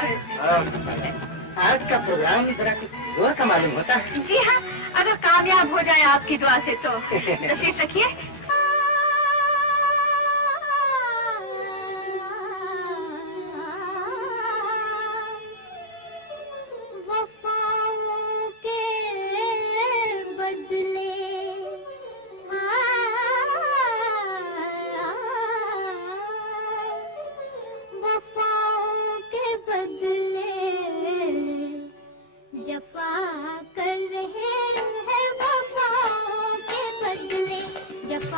आज का प्रोग्राम जरा जोर का मालूम होता है। जी हाँ, अगर कामयाब हो जाए आपकी दुआ से तो तशरीफ रखिए। जफा कर रहे हैं वफाओं के बदले, जफा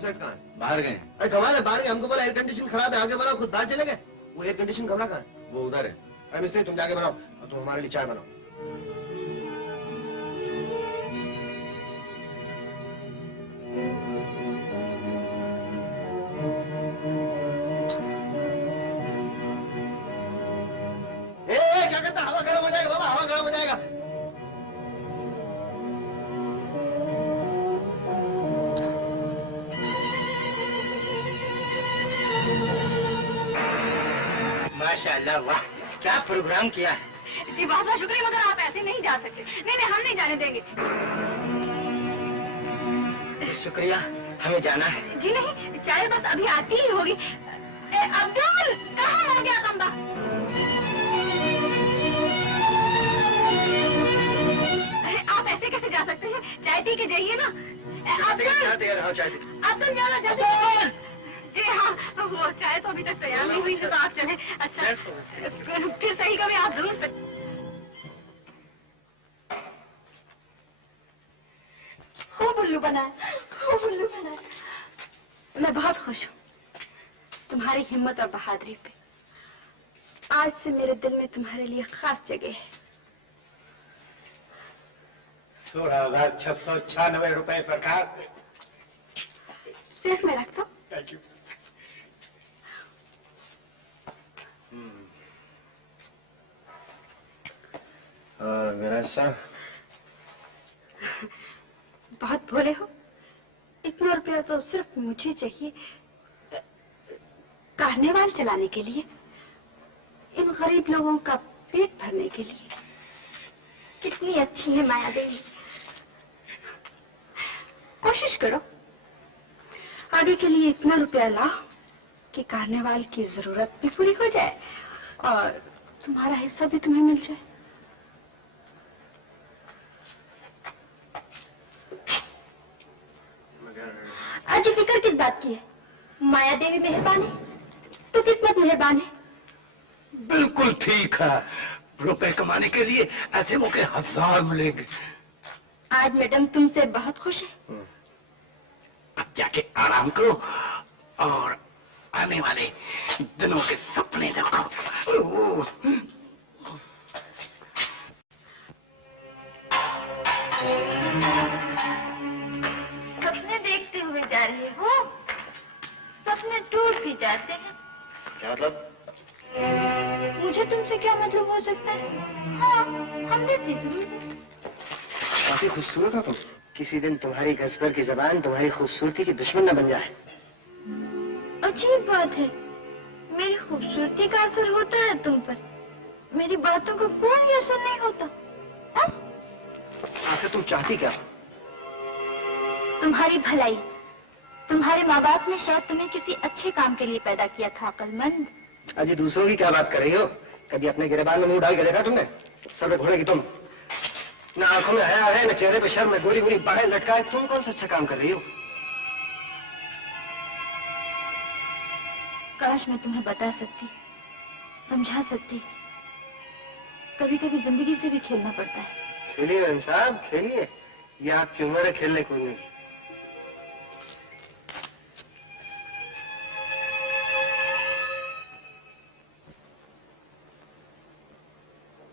सेठ कहाँ है? बाहर गए। अरे कमाल है, बाहर गए। हमको बोला एयर कंडीशन खराब है, आगे बनाओ, खुद बाहर चले गए। वो एयर कंडीशन कमरा कहाँ है? वो उधर है। अरे मिस्त्री तुम जाके बनाओ और तुम हमारे लिए चाय बनाओ। क्या करता, हवा गर्म हो जाएगा बाबा, हवा गर्म हो जाएगा। माशाल्लाह, वाह क्या प्रोग्राम किया है। जी बहुत बहुत शुक्रिया, मगर आप ऐसे नहीं जा सकते। नहीं हम नहीं जाने देंगे। शुक्रिया, हमें जाना है। जी नहीं, चाय बस अभी आती ही होगी। अब्दुल, कहाँ हो गया कमरा? अरे आप ऐसे कैसे जा सकते हैं? चाय पी के जाइए ना। अब्दुल जाना जल्दी। जी हाँ, वो चाय तो अभी तक तैयार नहीं हुई, तो आप चले। अच्छा फिर सही कभी आप जरूर। हो बुल्लू बना, हो बुल्लू बना। मैं बहुत खुश हूँ तुम्हारी हिम्मत और बहादुरी पे। आज से मेरे दिल में तुम्हारे लिए खास जगह है। 16,696 रुपए सरकार। सिर्फ मैं रखता हूँ। Thank you. और मेरा साहब बहुत भोले हो। इतना रुपया तो सिर्फ मुझे चाहिए कार्निवाल चलाने के लिए, इन गरीब लोगों का पेट भरने के लिए। कितनी अच्छी है माया देवी। कोशिश करो आगे के लिए इतना रुपया लाओ कि कार्निवाल की जरूरत भी पूरी हो जाए और तुम्हारा हिस्सा भी तुम्हें मिल जाए। आज फिक्र किस बात की है? माया देवी मेहरबान है तो किस्मत मेहरबान है। बिल्कुल ठीक है, रुपए कमाने के लिए ऐसे मौके 1000 मिलेंगे। आज मैडम तुमसे बहुत खुश है। अब जाके आराम करो और आने वाले दिनों के सपने देखो। सपने देखते हुए जा रही हो, सपने टूट भी जाते हैं। क्या मतलब? मुझे तुमसे क्या मतलब हो सकता है? हाँ, हम देखते जरूर। काफी खूबसूरत हो तुम। किसी दिन तुम्हारी घसबर की जबान तुम्हारी खूबसूरती की दुश्मन न बन जाए। अजीब बात है, मेरी खूबसूरती का असर होता है तुम पर, मेरी बातों का कोई असर नहीं होता। आखिर तुम चाहती क्या? तुम्हारी भलाई। तुम्हारे माँ बाप ने शायद तुम्हें किसी अच्छे काम के लिए पैदा किया था, अक्लमंद। अजी दूसरों की क्या बात कर रही हो? कभी अपने गिरेबान में मुंह डाल के देखा तुमने? सर पे घोड़े की तुम, न आंखों में हया है, न चेहरे पे शर्म है, गोरी गोरी बाहें लटकाए। तुम कौन सा अच्छा काम कर रही हो? काश मैं तुम्हें बता सकती, समझा सकती। कभी कभी जिंदगी से भी खेलना पड़ता है। खेलिए मैम साहब, खेलिए। ये आपकी उम्र है खेलने कूदने की।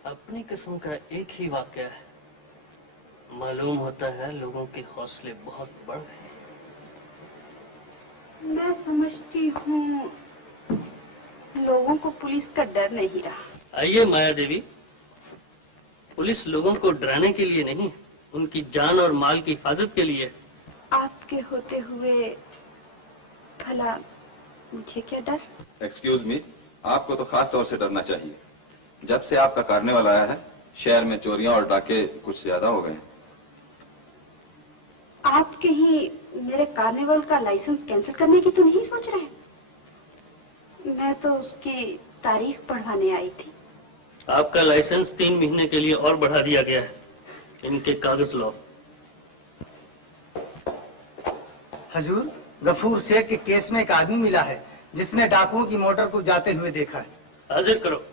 अपनी किस्म का एक ही वाकया है। मालूम होता है लोगों के हौसले बहुत बड़े हैं। मैं समझती हूँ लोगों को पुलिस का डर नहीं रहा। आइए माया देवी, पुलिस लोगों को डराने के लिए नहीं, उनकी जान और माल की हिफाजत के लिए। आपके होते हुए भला मुझे क्या डर? एक्सक्यूज मी, आपको तो खास तौर से डरना चाहिए। जब से आपका कार्निवल आया है, शहर में चोरियां और डाके कुछ ज्यादा हो गए हैं। आप कहीं मेरे कार्निवल का लाइसेंस कैंसिल करने की तो नहीं सोच रहे? मैं तो उसकी तारीख पढ़वाने आई थी। आपका लाइसेंस 3 महीने के लिए और बढ़ा दिया गया है। इनके कागज लो। हजूर, गफूर शेख के केस में एक आदमी मिला है जिसने डाकुओं की मोटर को जाते हुए देखा है। हाजिर करो।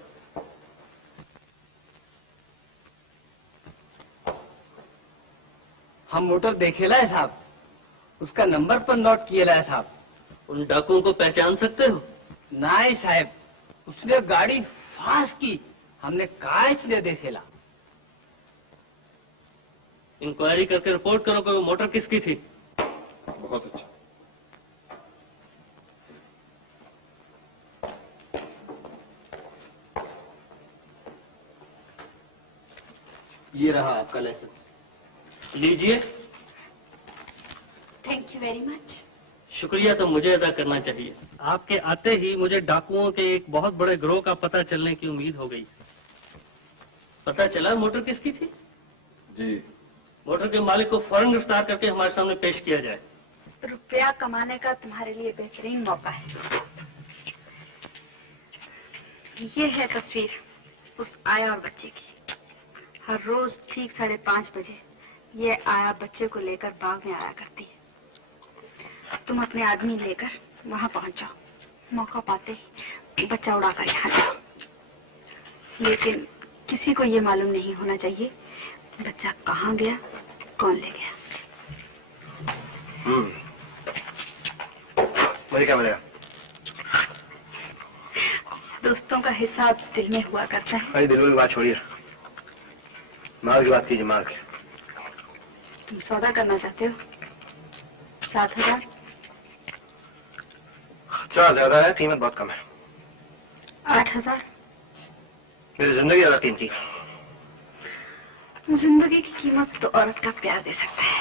हम मोटर देखेला है साहब, उसका नंबर पर नोट किया लाया साहब। उन डाकुओं को पहचान सकते हो? नहीं साहब, उसने गाड़ी फास्ट की, हमने कांच ले देखेला। इंक्वायरी करके रिपोर्ट करो कि वो मोटर किसकी थी। बहुत अच्छा। ये रहा आपका लाइसेंस। लीजिए। Thank you very much. शुक्रिया तो मुझे अदा करना चाहिए। आपके आते ही मुझे डाकुओं के एक बहुत बड़े गिरोह का पता चलने की उम्मीद हो गई। पता चला मोटर किसकी थी? जी। मोटर के मालिक को फौरन गिरफ्तार करके हमारे सामने पेश किया जाए। रुपया कमाने का तुम्हारे लिए बेहतरीन मौका है। ये है तस्वीर उस आया और बच्चे की। हर रोज ठीक 5:30 बजे ये आया बच्चे को लेकर बाग में आया करती है। तुम अपने आदमी लेकर वहां पहुंच जाओ। मौका पाते ही बच्चा उड़ाकर यहाँ जाओ। लेकिन किसी को ये मालूम नहीं होना चाहिए बच्चा कहाँ गया, कौन ले गया। मुझे क्या मिलेगा? दोस्तों का हिसाब दिल में हुआ करता है। अरे दिलों की बात छोड़िए, माल की बात कीजिए। माल की तुम सौदा करना चाहते हो? 7,000। खर्चा ज्यादा है, कीमत बहुत कम है। 8,000। मेरी जिंदगी ज्यादा कीमती। जिंदगी की कीमत तो औरत का प्यार दे सकता है।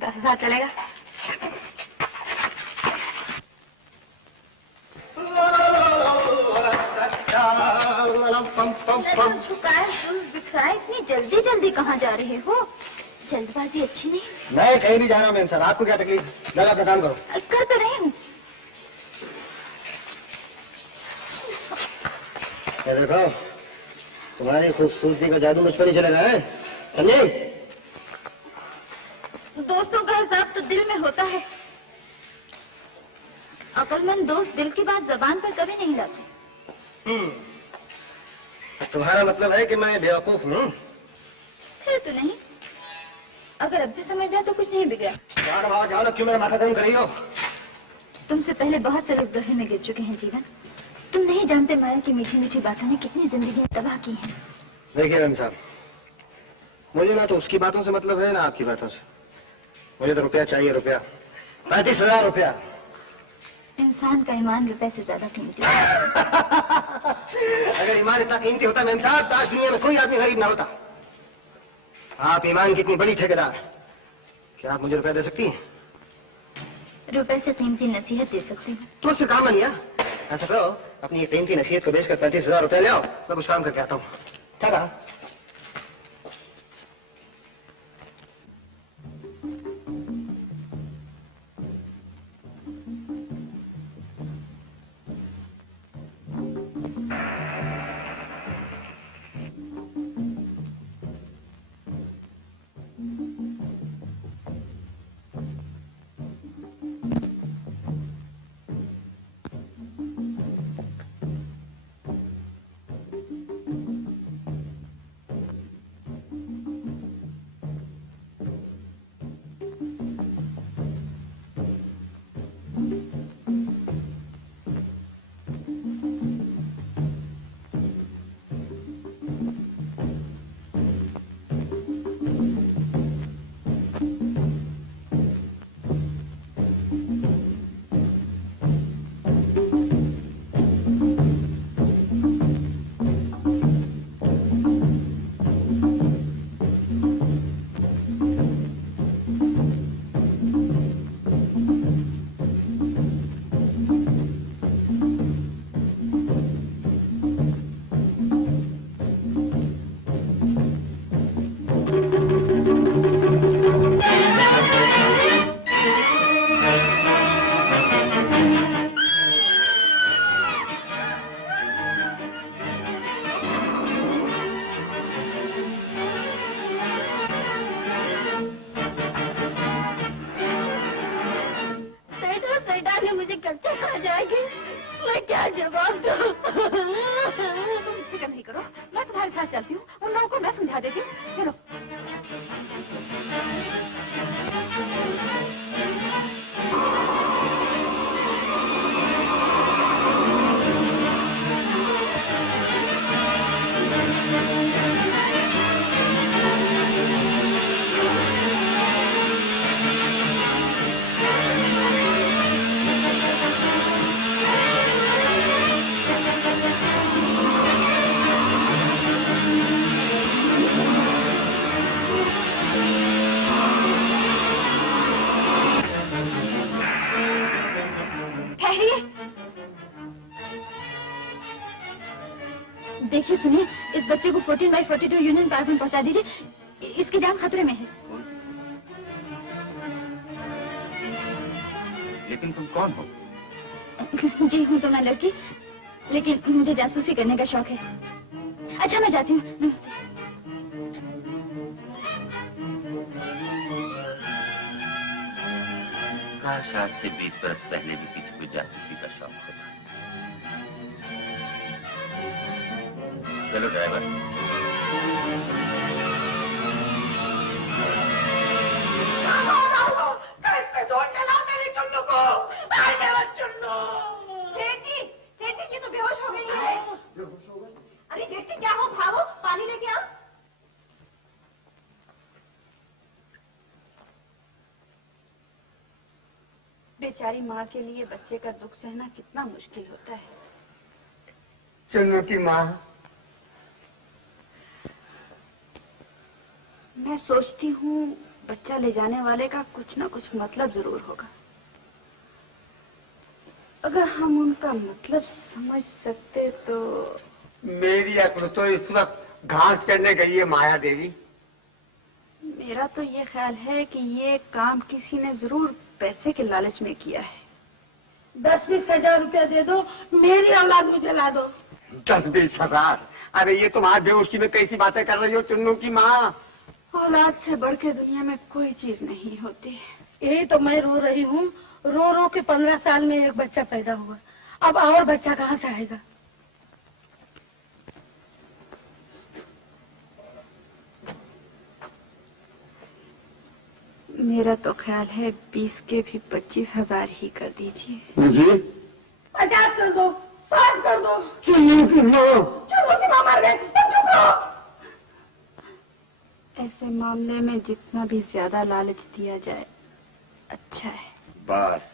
10,000 चलेगा? इतनी जल्दी जल्दी कहाँ जा रहे हो? जल्दबाजी अच्छी नहीं। मैं कहीं भी जा रहा हूँ मैम साहब, आपको क्या तकलीफ? मैं अपना काम करो। कर तो रही हूँ। ये देखो, तुम्हारी खूबसूरती का जादू मुझ पर नहीं चलेगा, है समझे? दोस्तों का हिसाब तो दिल में होता है। अक्लमंद दोस्त दिल की बात जबान पर कभी नहीं लाते। तुम्हारा मतलब है कि मैं बेवकूफ हूँ? फिर तो नहीं। अगर अब भी समझ जाए तो कुछ नहीं बिगड़ा। जाओ ना, क्यों मेरा माथा गर्म कर रही हो? तुमसे पहले बहुत से लोग दोहे में गिर चुके हैं जीवन। तुम नहीं जानते माया की मीठी मीठी बातों ने कितनी जिंदगी तबाह की है। देखिए रवि साहब, मुझे ना तो उसकी बातों से मतलब है ना आपकी बातों से। मुझे तो रुपया चाहिए, रुपया। 35,000 रुपया। इंसान का ईमान रुपए से ज्यादा कीमती है। अगर ईमान इतना कीमती होता मैम साहब तो आज दुनिया में कोई आदमी गरीब ना होता। आप ईमान की इतनी बड़ी ठेकेदार, क्या आप मुझे रुपया दे सकती हैं? रुपए से कीमती नसीहत दे सकती हूँ। तो उससे काम बनिया। ऐसा करो, अपनी ये कीमती नसीहत को बेचकर 35,000 रुपया ले आओ, मैं कुछ काम करके आता हूँ। क्या कहा? चलती हूँ, उन लोगों को मैं समझा देती हूँ। चलो। देखिए सुनिए, इस बच्चे को 14/42 यूनियन पार्क में पहुंचा दीजिए, इसकी जान खतरे में है। लेकिन तुम कौन हो? जी हूँ तो मैं लड़की, लेकिन मुझे जासूसी करने का शौक है। अच्छा मैं जाती हूँ, नमस्ते। काश आज से 20 बरस पहले भी किसी को जासूसी का शौक होता। चलो ड्राइवर। कैसे छोड़ के लाओ मेरी चुन्नू को? भाई मेरा चुन्नू। सेठ जी ये तो बेहोश हो गई है। अरे सेठ जी क्या हो, भागो पानी लेके आओ। बेचारी माँ के लिए बच्चे का दुख सहना कितना मुश्किल होता है। चुन्नू की माँ। मैं सोचती हूँ बच्चा ले जाने वाले का कुछ ना कुछ मतलब जरूर होगा। अगर हम उनका मतलब समझ सकते तो। मेरी अक्ल तो इस वक्त घास चढ़ने गई है माया देवी। मेरा तो ये ख्याल है कि ये काम किसी ने जरूर पैसे के लालच में किया है। 10-20 हजार रुपया दे दो, मेरी औलाद मुझे ला दो। 10-20 हजार? अरे ये तुम्हारी बेहोशी में कैसी बातें कर रही हो चुन्नू की माँ? औलाद से बढ़ के दुनिया में कोई चीज नहीं होती। यही तो मैं रो रही हूँ, रो रो के 15 साल में एक बच्चा पैदा हुआ, अब और बच्चा कहाँ से आएगा? मेरा तो ख्याल है 20 के भी 25,000 ही कर दीजिए। 50 कर दो, 60 कर दो। चुन्नू की माँ। चुन्नू की माँ मर गई, तुम चुप रहो। ऐसे मामले में जितना भी ज्यादा लालच दिया जाए अच्छा है। बस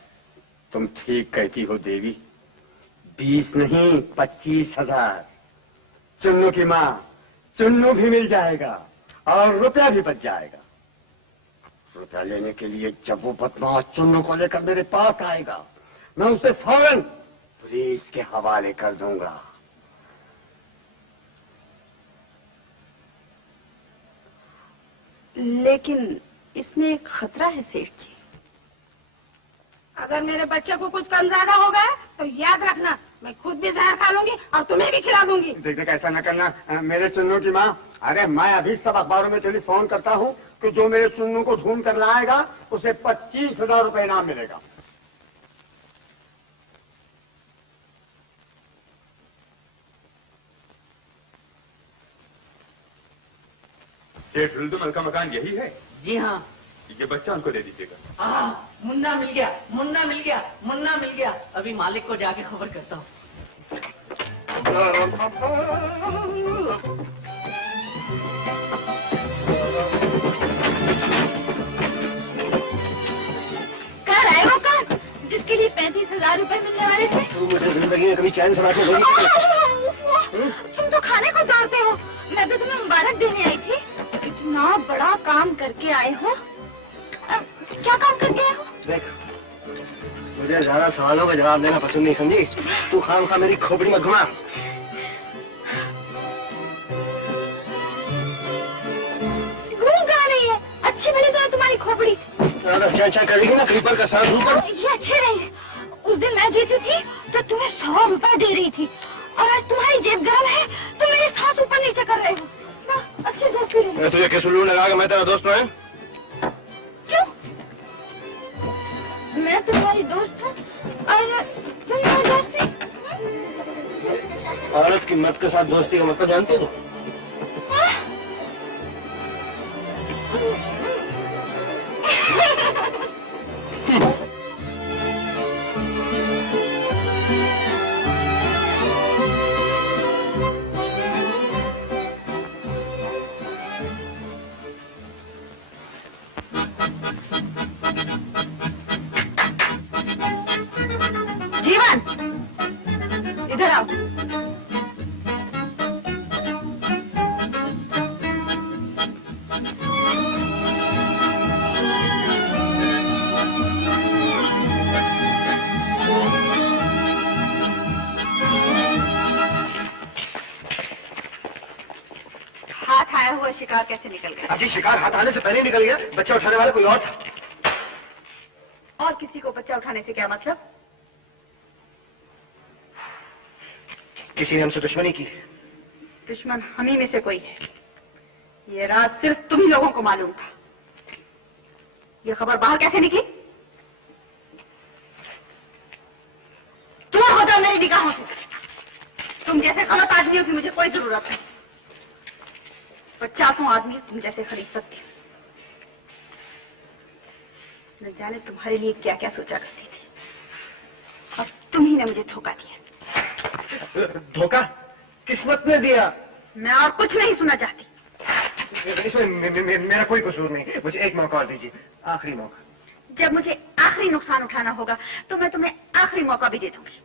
तुम ठीक कहती हो देवी, 20 नहीं 25,000। चुन्नू की माँ, चुन्नू भी मिल जाएगा और रुपया भी बच जाएगा। रुपया लेने के लिए जब वो बदमाश चुन्नू को लेकर मेरे पास आएगा, मैं उसे फौरन पुलिस के हवाले कर दूंगा। लेकिन इसमें एक खतरा है सेठ जी। अगर मेरे बच्चे को कुछ कम ज्यादा हो गया तो याद रखना, मैं खुद भी जहर खा लूंगी और तुम्हें भी खिला दूंगी। देख देख ऐसा न करना मेरे चुन्नू की माँ। अरे मैं अभी सब अखबारों में टेलीफोन करता हूँ कि जो मेरे चुन्नू को ढूंढ कर लाएगा उसे 25,000 रुपए इनाम मिलेगा। सेठ रुल्दुमल का मकान यही है? जी हाँ। ये बच्चा उनको दे दीजिएगा। मुन्ना मिल गया, मुन्ना मिल गया, मुन्ना मिल गया। अभी मालिक को जाके खबर करता हूँ। कार आए वो कार जिसके लिए 35,000 रुपए मिलने वाले थे। मुझे जिंदगी में कभी चैन से बातें नहीं। तुम तो खाने को दौड़ते हो, मैं तो तुम्हें मुबारक देने आई थी। इतना बड़ा काम करके आए हो। क्या काम करके आए हो? देख, मुझे ज्यादा सवालों का जवाब देना पसंद नहीं, समझी? तू खामखा मेरी खोपड़ी में घुमा। घूम कहाँ रही है? अच्छी बड़ी तो तुम्हारी खोपड़ी। अच्छा करेगी ना क्रीपर का साथ ऊपर। ये अच्छे नहीं है। उस दिन मैं जीती थी तो तुम्हें 100 रुपए दे रही थी, और आज तुम्हारी जेब गर्म है तो मेरी सांस ऊपर नीचे कर रहे हो ना। अच्छी दोस्ती रही। मैं तुझे किस उल्लू ने लगा कि मैं तेरा दोस्त हूँ? क्यों? मैं तुम्हारी दोस्त हूँ और तुम मेरी दोस्त नहीं? औरत की मर्द के साथ दोस्ती का मतलब जानती हो? जीवन, इधर आओ। शिकार कैसे निकल गया? अजी शिकार हाथ आने से पहले ही निकल गया। बच्चा उठाने वाला कोई और था। और किसी को बच्चा उठाने से क्या मतलब? किसी ने हमसे दुश्मनी की। दुश्मन हम ही में से कोई है। ये राज सिर्फ तुम ही लोगों को मालूम था। ये खबर बाहर कैसे निकली? दूर हो जाओ मेरी निगाहों से। तुम जैसे गलत आदमियों की मुझे कोई जरूरत नहीं। 50 आदमी तुम जैसे खरीद सकती हूँ। न जाने तुम्हारे लिए क्या क्या सोचा करती थी। अब तुम ही ने मुझे धोखा दिया। धोखा? किस्मत ने दिया। मैं और कुछ नहीं सुनना चाहती। इसमें मेरा कोई कसूर नहीं। मुझे एक मौका और दीजिए, आखिरी मौका। जब मुझे आखिरी नुकसान उठाना होगा तो मैं तुम्हें आखिरी मौका भी दे दूंगी।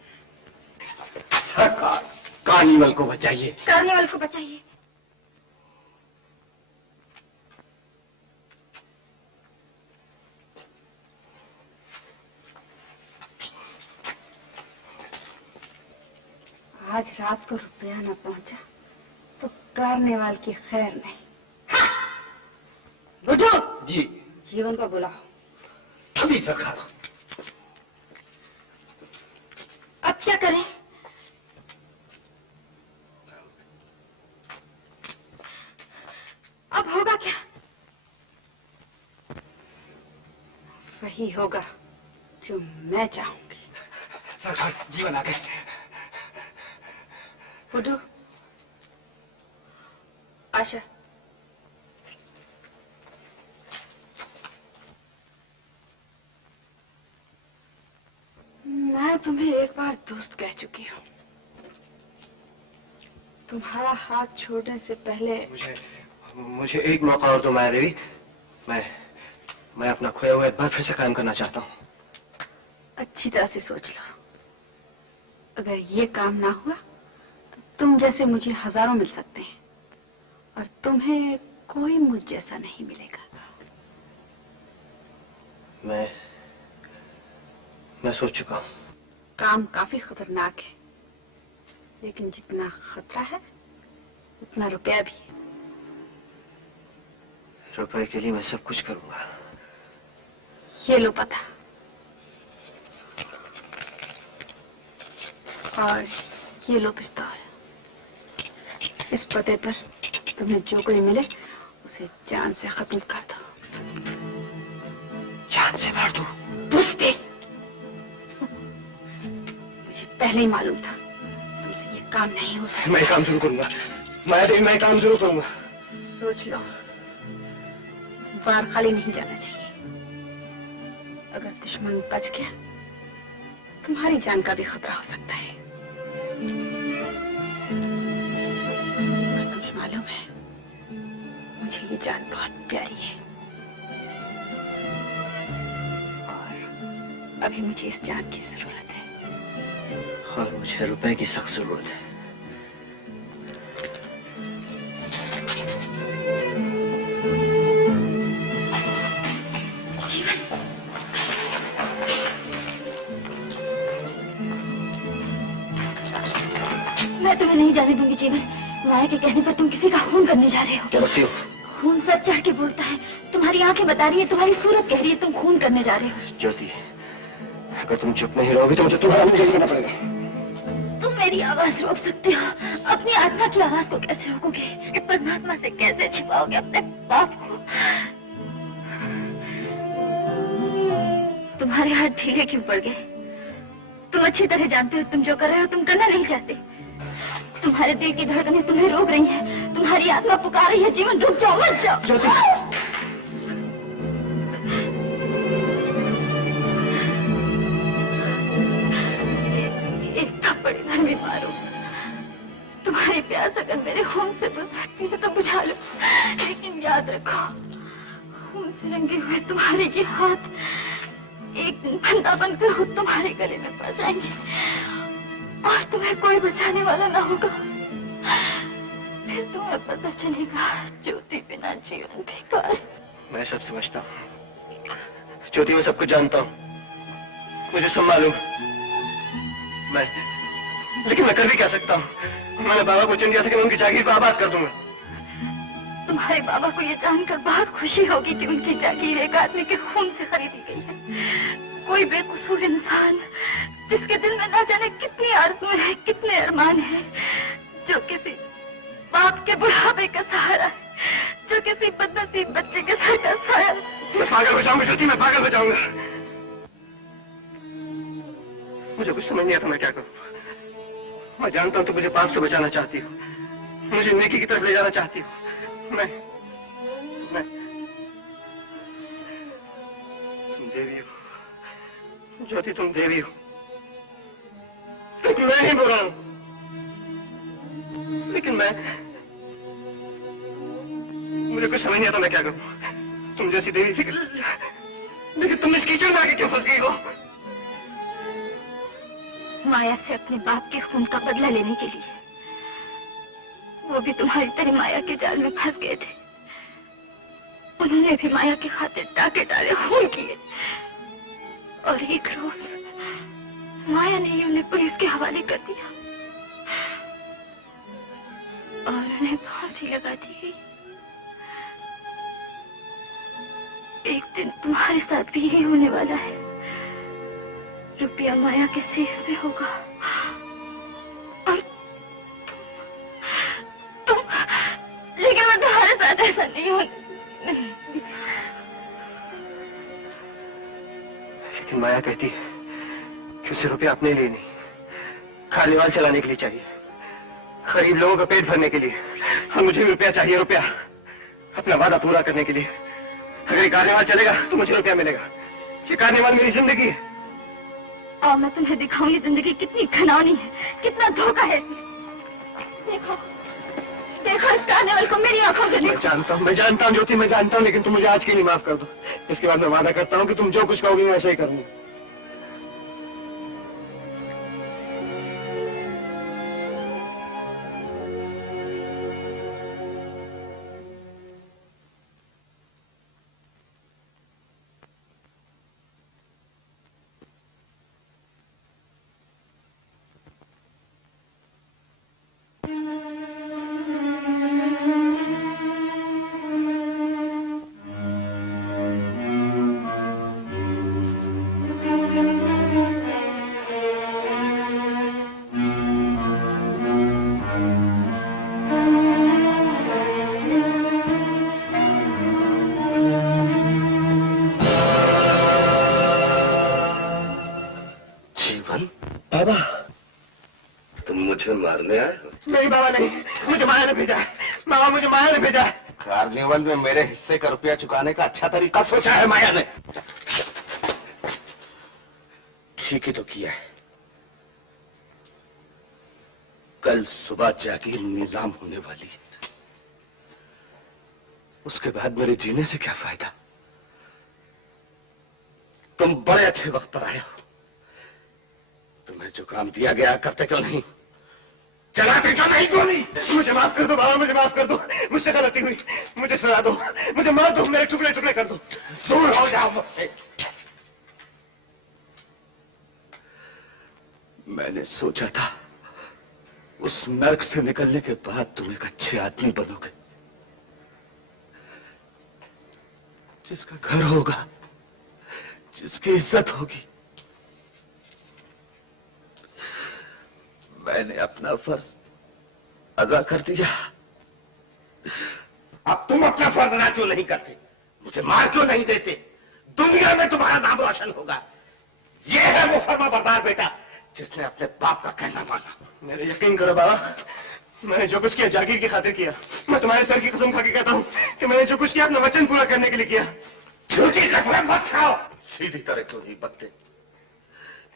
सरकार, कार्निवल को बचाइए। कार्निवल को बचाइए। आज रात को रुपया न पहुंचा तो कार्निवल की खैर नहीं। बुद्धू जी। जीवन को बुलाओ। अभी सरकार। अब क्या करें? अब होगा क्या? वही होगा जो मैं चाहूंगी। सरकार, जीवन आ गए। बुद्धू, आशा, मैं तुम्हें एक बार दोस्त कह चुकी हूँ। तुम्हारा हाथ छोड़ने से पहले मुझे एक मौका और दो माया देवी। मैं अपना खोया हुआ एतबार फिर से कायम करना चाहता हूँ। अच्छी तरह से सोच लो। अगर ये काम ना हुआ तो तुम जैसे मुझे हजारों मिल सकते हैं और तुम्हें कोई मुझ जैसा नहीं मिलेगा। मैं सोच चुका हूँ। काम काफी खतरनाक है, लेकिन जितना खतरा है उतना रुपया भी है। रुपए के लिए मैं सब कुछ करूंगा। ये लो पता, और ये लो पिस्तौल। इस पते पर तुम्हें जो कोई मिले उसे जान से खत्म कर दो। जान से मार दो? पुष्टि, मुझे पहले ही मालूम था तुमसे ये काम नहीं हो सकता। मैं काम जरूर करूंगा माया देवी, मैं काम जरूर करूंगा। सोच लो, बार खाली नहीं जाना चाहिए। अगर दुश्मन बच गया तुम्हारी जान का भी खतरा हो सकता है। और तुम्हें मालूम है मुझे ये जान बहुत प्यारी है और अभी मुझे इस जान की जरूरत है। और मुझे रुपए की सख्त जरूरत है। मैं तुम्हें नहीं जाने दूंगी जीवन। माया के कहने पर तुम किसी का खून करने जा रहे हो। क्या बकती हो? खून सर चढ़ के बोलता है। तुम्हारी आंखें बता रही है, तुम्हारी सूरत कह रही है तुम खून करने जा रहे हो। ज्योति, अगर तुम चुप नहीं रहोगी तो मुझे तुम्हारा मुझे करना पड़ेगा। तुम मेरी आवाज रोक सकते हो, अपनी आत्मा की आवाज को कैसे रोकोगे? परमात्मा से कैसे छिपाओगे अपने पाप को? तुम्हारे हाथ ढीले क्यों पड़ गए? तुम अच्छी तरह जानते हो तुम जो कर रहे हो तुम करना नहीं चाहते। तुम्हारे दिल की धड़कनें तुम्हें रोक रही हैं, तुम्हारी आत्मा पुकार रही है। जीवन रुक जाओ, मत जाओ। एक थप्पड़ इधर भी मारो। तुम्हारी प्यास अगर मेरे खून से बुझ सकती है तो बुझा लो, लेकिन याद रखो खून से रंगे हुए तुम्हारे ये हाथ एक दिन फंदा बनकर खुद तुम्हारे गले में पड़ जाएंगे और तुम्हें कोई बचाने वाला ना होगा। फिर तुम्हें पता चलेगा ज्योति बिना जीवन बेकार। मैं सब समझता हूँ ज्योति, मैं सब कुछ जानता हूँ, मुझे सब मालूम। लेकिन मैं कर भी क्या सकता हूँ? मैंने बाबा को वचन दिया था कि मैं उनकी जागीर को आबाद कर दूंगा। तुम तुम्हारे बाबा को ये जानकर बहुत खुशी होगी कि उनकी जागीर एक आदमी के खून से खरीदी गई है। कोई बेकसूर इंसान जिसके दिल में ना जाने कितनी आरज़ू है, कितने अरमान है, जो किसी बाप के बुढ़ापे का सहारा है, जो किसी बदनसीब बच्चे के सर का साया। मैं पागल हो जाऊंगा ज्योति, मैं पागल हो जाऊंगा। मुझे कुछ समझ नहीं आता मैं क्या करूं। मैं जानता हूं तुम मुझे पाप से बचाना चाहती हो, मुझे नेकी की तरफ ले जाना चाहती हो। मैं तुम देवी हो ज्योति, तुम देवी हो। मैं नहीं बुरा हूं, लेकिन मुझे कुछ समझ नहीं आता मैं क्या करूं। तुम जैसी देवी थी, लेकिन तुम इस कीचड़ में आके क्यों फंस गई हो? माया से अपने बाप के खून का बदला लेने के लिए। वो भी तुम्हारी तरह माया के जाल में फंस गए थे। उन्होंने भी माया की खातिर टाके डाले, खून किए, और एक रोज माया ने ही उन्हें पुलिस के हवाले कर दिया और उन्हें फांसी लगा दी गई। एक दिन तुम्हारे साथ भी यही होने वाला है। रुपया माया के सेफ में होगा और तुम लेकिन मैं तुम्हारे साथ ऐसा नहीं होने। लेकिन माया कहती है कि उसे रुपया अपने लिए नहीं, कार्निवाल चलाने के लिए चाहिए, गरीब लोगों का पेट भरने के लिए। और मुझे भी रुपया चाहिए, रुपया अपना वादा पूरा करने के लिए। अगर ये कार्निवाल चलेगा तो मुझे रुपया मिलेगा। ये कार्निवाल मेरी जिंदगी है। और मैं तुम्हें दिखाऊंगी जिंदगी कितनी घिनौनी है, कितना धोखा है। देखो देखो इस कार्निवाल को मेरी आंखों से देखो। मैं जानता हूँ ज्योति, मैं जानता हूँ, लेकिन तुम मुझे आज के लिए माफ कर दो। इसके बाद मैं वादा करता हूँ कि तुम जो कुछ कहोगी मैं ऐसा ही करूंगा। मारने आए हो? नहीं बाबा नहीं, मुझे माया ने भेजा है। बाबा मुझे माया ने भेजा है। कार्निवल में मेरे हिस्से का रुपया चुकाने का अच्छा तरीका सोचा है माया ने। ठीक ही तो किया है। कल सुबह जागीर निजाम होने वाली है, उसके बाद मेरे जीने से क्या फायदा। तुम बड़े अच्छे वक्त पर आए हो। तुम्हें जो काम दिया गया करते क्यों नहीं, चलाते क्यों नहीं गोली? मुझे माफ कर दो बाबा, मुझे माफ कर दो। मुझसे गलती हुई, मुझे सुना दो, मुझे मार दो, मेरे टुकड़े टुकड़े कर दो। दूर हो जाओ मुझसे। मैंने सोचा था उस नर्क से निकलने के बाद तुम एक अच्छे आदमी बनोगे, जिसका घर होगा, जिसकी इज्जत होगी। मैंने अपना फर्ज अदा कर दिया। अब तुम अपना फर्ज अदा क्यों नहीं करते? मुझे मार क्यों नहीं देते? दुनिया में तुम्हारा नाम रोशन होगा। ये है वो फर्मा बरदार बेटा जिसने अपने बाप का कहना माना। मेरे यकीन करो बाबा, मैंने जो कुछ किया जागीर की खातिर किया। मैं तुम्हारे सर की कसम खा के कहता हूँ कि मैंने जो कुछ किया अपना वचन पूरा करने के लिए किया। झूठी कसमें मत खाओ। सीधी तरह क्यों नहीं बनते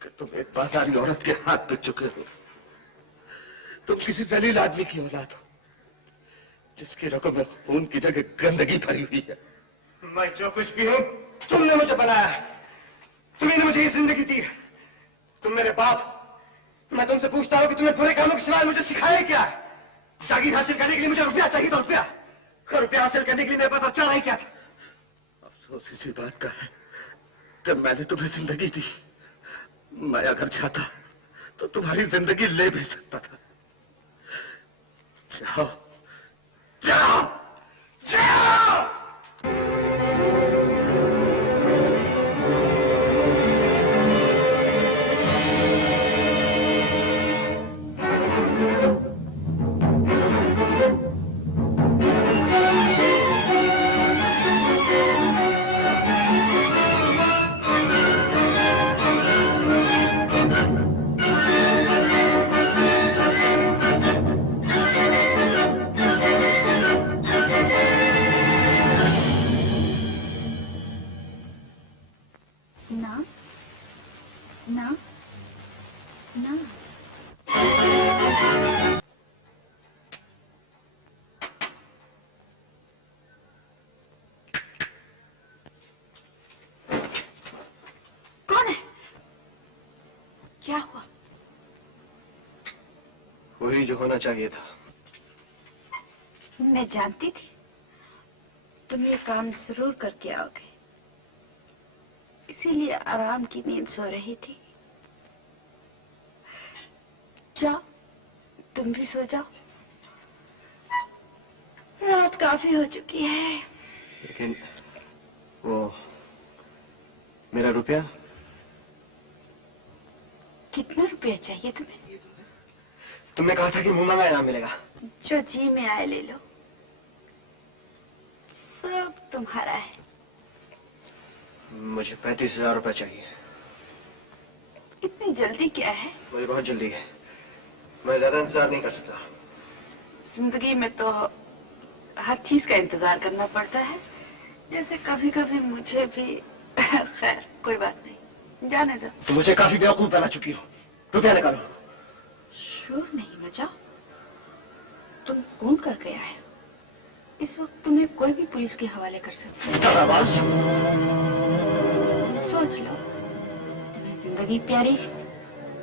कि तुम एक बाजारी औरत के हाथ पे चुके हो। तुम किसी जलील आदमी की औलाद हो जिसकी रकम में खून की जगह गंदगी भरी हुई है। मैं जो कुछ भी हूं तुमने मुझे बनाया है, तुम्ही ने मुझे ये जिंदगी दी है। तुम मेरे बाप, मैं तुमसे पूछता हूं कि तुम्हें बुरे कामों के सिवाय मुझे सिखाया क्या है? जागीर हासिल करने के लिए मुझे रुपया चाहिए था, रुपया। रुपया हासिल करने के लिए मेरे पास अच्छा नहीं क्या था? अफसोस इसी बात का है कि मैंने तुम्हें जिंदगी दी। मैं अगर चाहता तो तुम्हारी जिंदगी ले भी सकता था। जाओ जाओ ना ना ना कौन है? क्या हुआ? वही जो होना चाहिए था। मैं जानती थी तुम ये काम जरूर करके आओगे, इसीलिए आराम की नींद सो रही थी। जाओ, तुम भी सो जाओ, रात काफी हो चुकी है। लेकिन वो मेरा रुपया? कितना रुपया चाहिए तुम्हें? तुमने कहा था कि मुंह मांगा इनाम मिलेगा। जो जी में आए ले लो, सब तुम्हारा है। मुझे 35,000 रुपए चाहिए। इतनी जल्दी क्या है? मुझे बहुत जल्दी है, मैं ज्यादा इंतजार नहीं कर सकता। जिंदगी में तो हर चीज का इंतजार करना पड़ता है, जैसे कभी कभी मुझे भी। खैर कोई बात नहीं, जाने दो। तुम मुझे काफी बेवकूफ बना चुकी हो। रुपया निकालो। शोर नहीं मचा। तुम खून करके आए हो, इस वक्त तुम्हें कोई भी पुलिस के हवाले कर सकता है। सोच लो, तुम्हें जिंदगी प्यारी है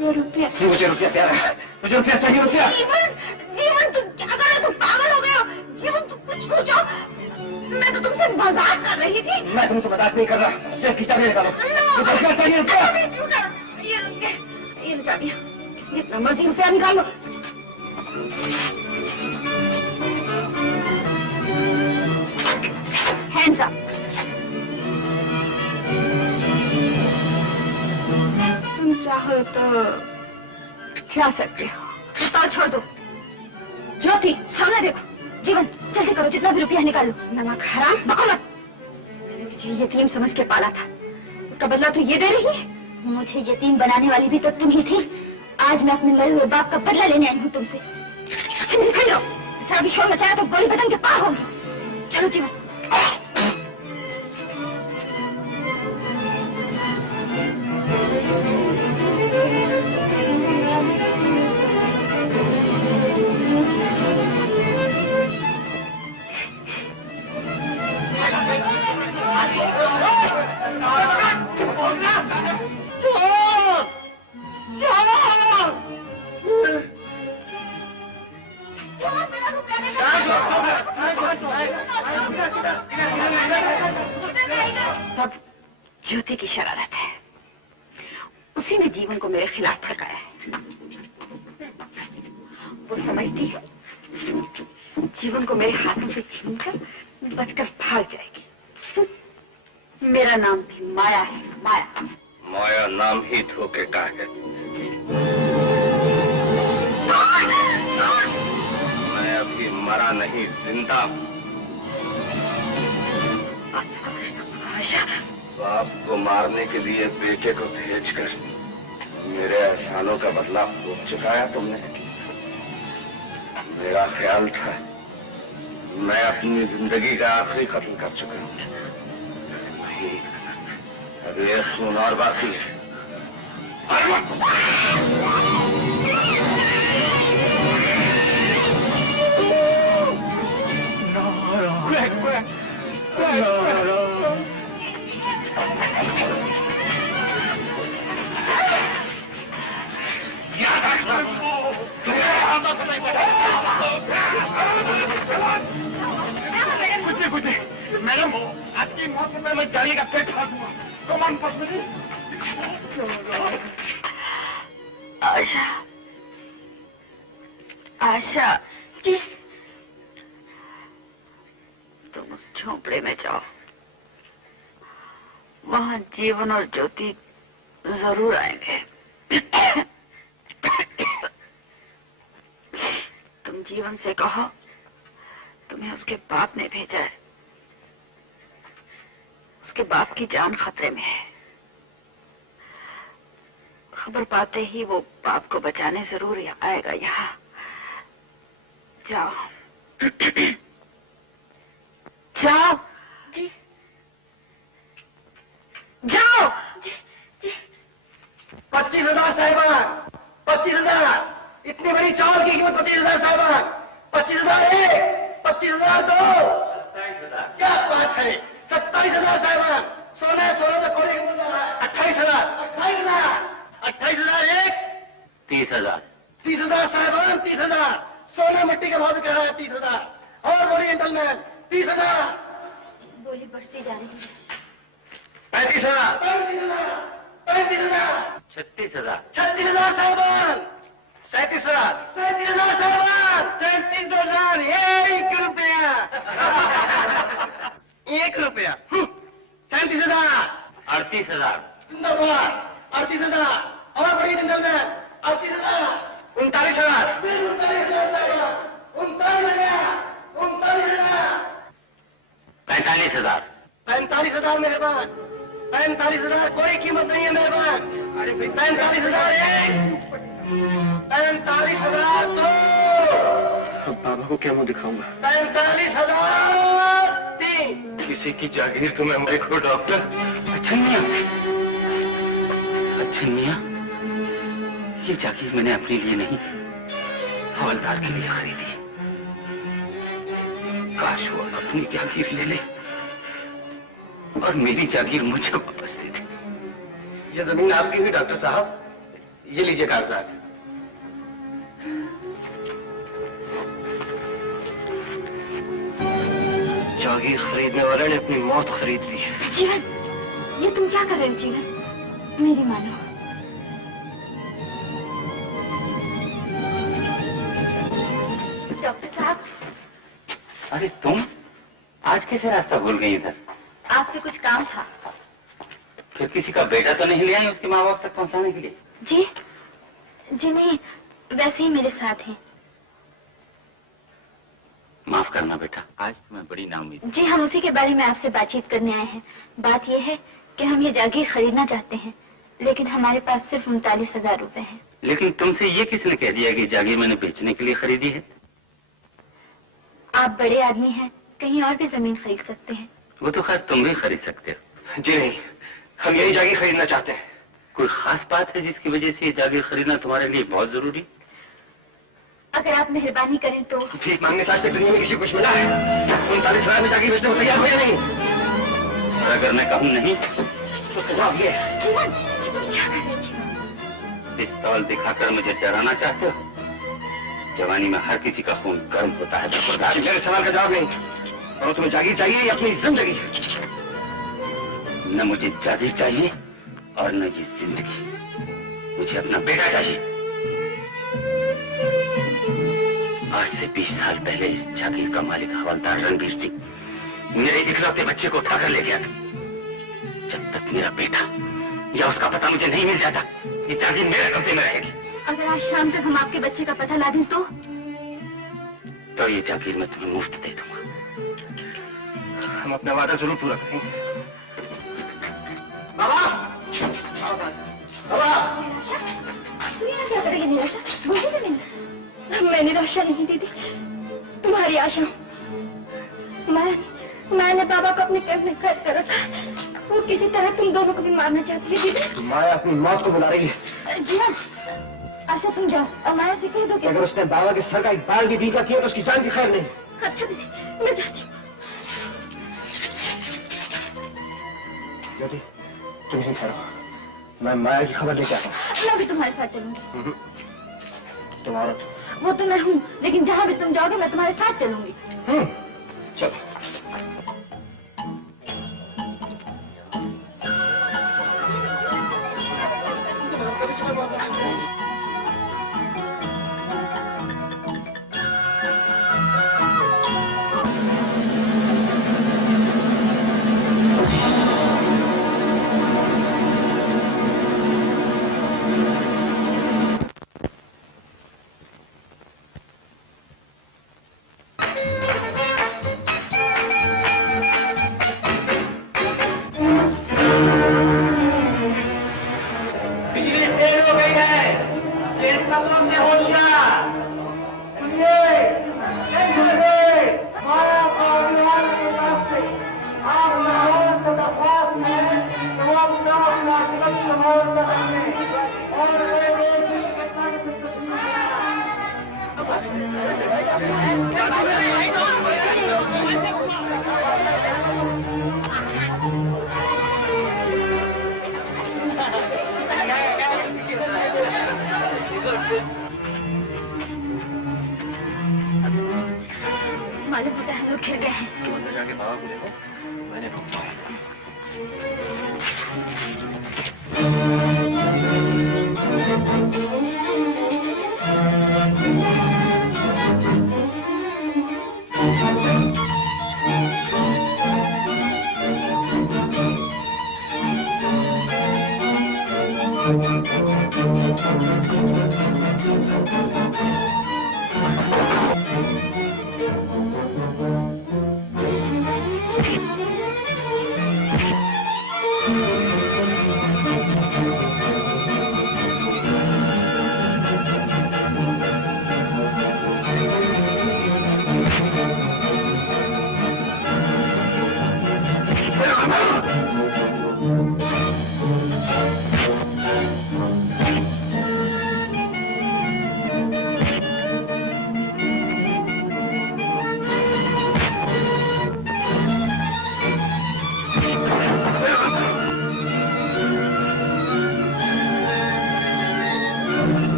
या रुपया? मुझे रुपया प्यारा है, मुझे रुपया चाहिए। रुपया। जीवन तुम क्या कर रहे हो? तुम पागल हो गए हो? जीवन तुम कुछ सोचो। मैं तो तुमसे मजाक कर रही थी। मैं तुमसे मजाक नहीं कर रहा। सिर्फ की चाबी निकालो। मुझे रुपया चाहिए। रुपया। ये चाबी, जितना मर्जी रुपया निकालो। Hands up. तुम चाहो तो जा सकते हो, तो छोड़ दो। ज्योति, सामने देखो। जीवन, जल्दी करो, जितना भी रुपया निकालो। नमक हराम, बको मत। मैंने तुझे यतीम समझ के पाला था, उसका बदला तू ये दे रही है? मुझे यतीम बनाने वाली भी तो तुम ही थी। आज मैं अपने मरे हुए बाप का बदला लेने आई हूँ तुमसे। दिखाई लो, इतना भी शोर मचाया तो गोली बदन के पार होगी। चलो जीवन। तब ज्योति की शरारत है, उसी ने जीवन को मेरे खिलाफ भड़काया है। वो समझती है जीवन को मेरे हाथों से छीनकर बचकर भाग जाएगी। मेरा नाम भी माया है। माया। माया नाम ही धोखे का है। मैं अभी मरा नहीं, जिंदा हूँ। बाप को मारने के लिए बेटे को भेजकर मेरे एहसानों का बदला खूब चुकाया तुमने। मेरा ख्याल था मैं अपनी जिंदगी का आखिरी कत्ल कर चुका हूँ। नहीं, अभी एक खून और बाकी है। मैडम, आपकी मौत में मैं गाड़ी का पेट फाड़ दूंगा। कमान पसंद। आशा, आशा जी, तुम उस झोंपड़े में जाओ, वहां जीवन और ज्योति जरूर आएंगे। तुम जीवन से कहो तुम्हें उसके बाप ने भेजा है, उसके बाप की जान खतरे में है। खबर पाते ही वो बाप को बचाने जरूर आएगा यहाँ। जाओ जाओ जी जाओ। 25,000 साहिबान, 25,000। इतनी बड़ी चावल की कीमत 25,000 साहिबान। 25,000 एक, 25,000 दो, 27,000। क्या बात है, 27,000 साहिबान। सोना सोना तो खोने का मुद्दा है। 28,000, 28,000, 28,000 एक, 30,000। 30,000 साहिबान, 30,000। सोना मिट्टी का भाव कह रहा है 30,000। और बोलिए जेंटलमैन, 30,000। बोली बढ़ती जा रही है। 35,000, 35,000, 35,000, 36,000। 36,000 साहिबान। 37,000, 37,000 साहिबान। 37,000 1 रुपया। 1 रुपया। 37,000, 38,000। जिंदाबाद। 38,000। और बड़ी जेंटलमैन, 38,000, 39,000, 39,000, 45,000। 45,000 मेहरबान। 45,000 कोई कीमत नहीं है मेहरबान। 45,000 एक, 45,000 दो। अब बाबा को क्या मुंह दिखाऊंगा? 45,000 तीन। किसी की जागीर तो मैं मरे को डॉक्टर। अच्छा मियां, ये जागीर मैंने अपने लिए नहीं, हवलदार के लिए खरीदी। काश वो अपनी जागीर ले ले और मेरी जागीर मुझे वापस दे दे। ये जमीन आपकी भी डॉक्टर साहब, ये लीजिए कागजात। जागीर खरीदने वाले ने अपनी मौत खरीद ली। जीवन, ये तुम क्या कर रहे हो जीवन? मेरी मानो। डॉक्टर साहब। अरे तुम आज कैसे रास्ता भूल गई इधर? आपसे कुछ काम था। फिर किसी का बेटा तो नहीं ले आई उसके माँ बाप तक पहुंचाने के लिए? जी नहीं, वैसे ही मेरे साथ हैं। माफ करना बेटा, आज तुम्हें बड़ी नाउम्मीद। जी हम उसी के बारे में आपसे बातचीत करने आए हैं। बात यह है कि हम ये जागीर खरीदना चाहते हैं, लेकिन हमारे पास सिर्फ 39,000 रुपए हैं। लेकिन तुमसे ये किसने कह दिया कि जागीर मैंने बेचने के लिए खरीदी है? आप बड़े आदमी हैं, कहीं और भी जमीन खरीद सकते हैं। वो तो खैर तुम भी खरीद सकते हो। जी नहीं, हम यही जागीर खरीदना चाहते हैं। कोई खास बात है जिसकी वजह से ये जागीर खरीदना तुम्हारे लिए बहुत जरूरी? अगर आप मेहरबानी करें तो। भीख मांगने से आज तक दुनिया में किसी कुछ मिला है? 39,000 में जागीर बेचने को तैयार हो या नहीं? और अगर मैं कहूँ नहीं तो जवाब ये है। जीवन, तुम क्या कर रहे हो जीवन? पिस्तौल दिखाकर मुझे डराना चाहते हो? जवानी में हर किसी का खून गर्म होता है। मेरे सवाल का जवाब नहीं, और तुम्हें जागीर चाहिए या अपनी जिंदगी? न मुझे जागीर चाहिए और न ये जिंदगी, मुझे अपना बेटा चाहिए। आज से 20 साल पहले इस जागीर का मालिक हवलदार रणबीर सिंह मेरे इकलौते बच्चे को उठाकर ले गया था। जब तक मेरा बेटा या उसका पता मुझे नहीं मिल जाता, ये जागीर मेरे कब्जे में रहेगी। अगर आज शाम तक हम आपके बच्चे का पता ला दें तो ये जागीर मैं तुम्हें मुफ्त दे दूंगा। हम अपना वादा जरूर पूरा करेंगे। बाबा, बाबा, तू यहाँ क्या करेगी निराशा? बोली तो नहीं। मैं निराशा नहीं दीदी, तुम्हारी आशा हूँ। मैंने बाबा को अपने कैद में कैद कर रखा है। वो किसी तरह तुम दोनों को भी मारना चाहती है दीदी। माया अपनी मौत को बुला रही है। जी हाँ, आशा तुम जाओ और माया से कह दो कि अगर उसने बाबा के सर का एक बाल भी दीखा किया तो उसकी जान की खैर नहीं। अच्छा दीदी, मैं जाती हूँ। ज्योति, तुम यहीं ठहरो, मैं माया की खबर लेके आता हूँ। मैं भी तुम्हारे साथ चलूंगी। तुम औरत। वो तो मैं हूँ, लेकिन जहाँ भी तुम जाओगे मैं तुम्हारे साथ चलूंगी। चलो। मालूम होता है हम लोग घिर गए हैं। तुम अंदर जाके बाबा को देखो, मैंने रोकता हूँ।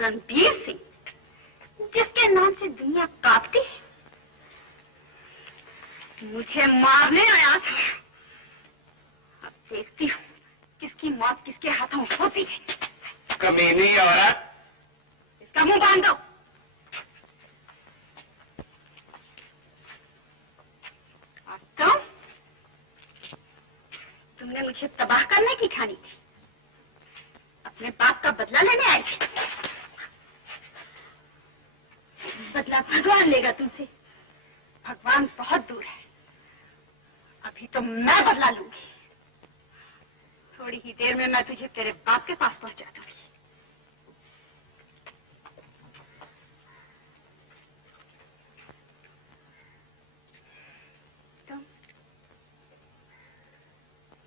रणबीर सिंह, जिसके नाम से दुनिया कांपती है, मुझे मारने आया था। अब देखती हूँ किसकी मौत किसके हाथों होती है। कमीनी औरत, इसका मुंह बांध दो। और तुमने मुझे तबाह करने की ठानी थी। अब अपने बाप का बदला लेने आई। बदला भगवान लेगा तुमसे। भगवान बहुत दूर है। अभी तो मैं बदला लूंगी। थोड़ी ही देर में मैं तुझे तेरे बाप के पास पहुंचा दूंगी।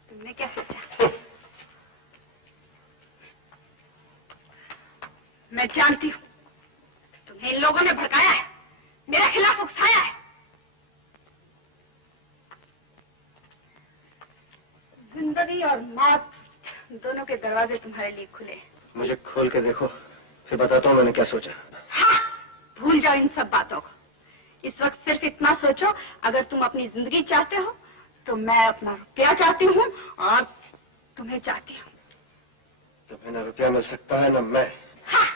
तुमने क्या सोचा? मैं जानती हूँ तुम्हें इन लोगों ने भड़काया है, मेरे खिलाफ उकसाया है। जिंदगी और मौत दोनों के दरवाजे तुम्हारे लिए खुले। मुझे खोल के देखो, फिर बताता हूँ मैंने क्या सोचा। हाँ, भूल जाओ इन सब बातों को। इस वक्त सिर्फ इतना सोचो, अगर तुम अपनी जिंदगी चाहते हो तो मैं अपना रुपया चाहती हूँ और तुम्हें चाहती हूँ। तुम्हें न रुपया मिल सकता है न मैं। हाँ,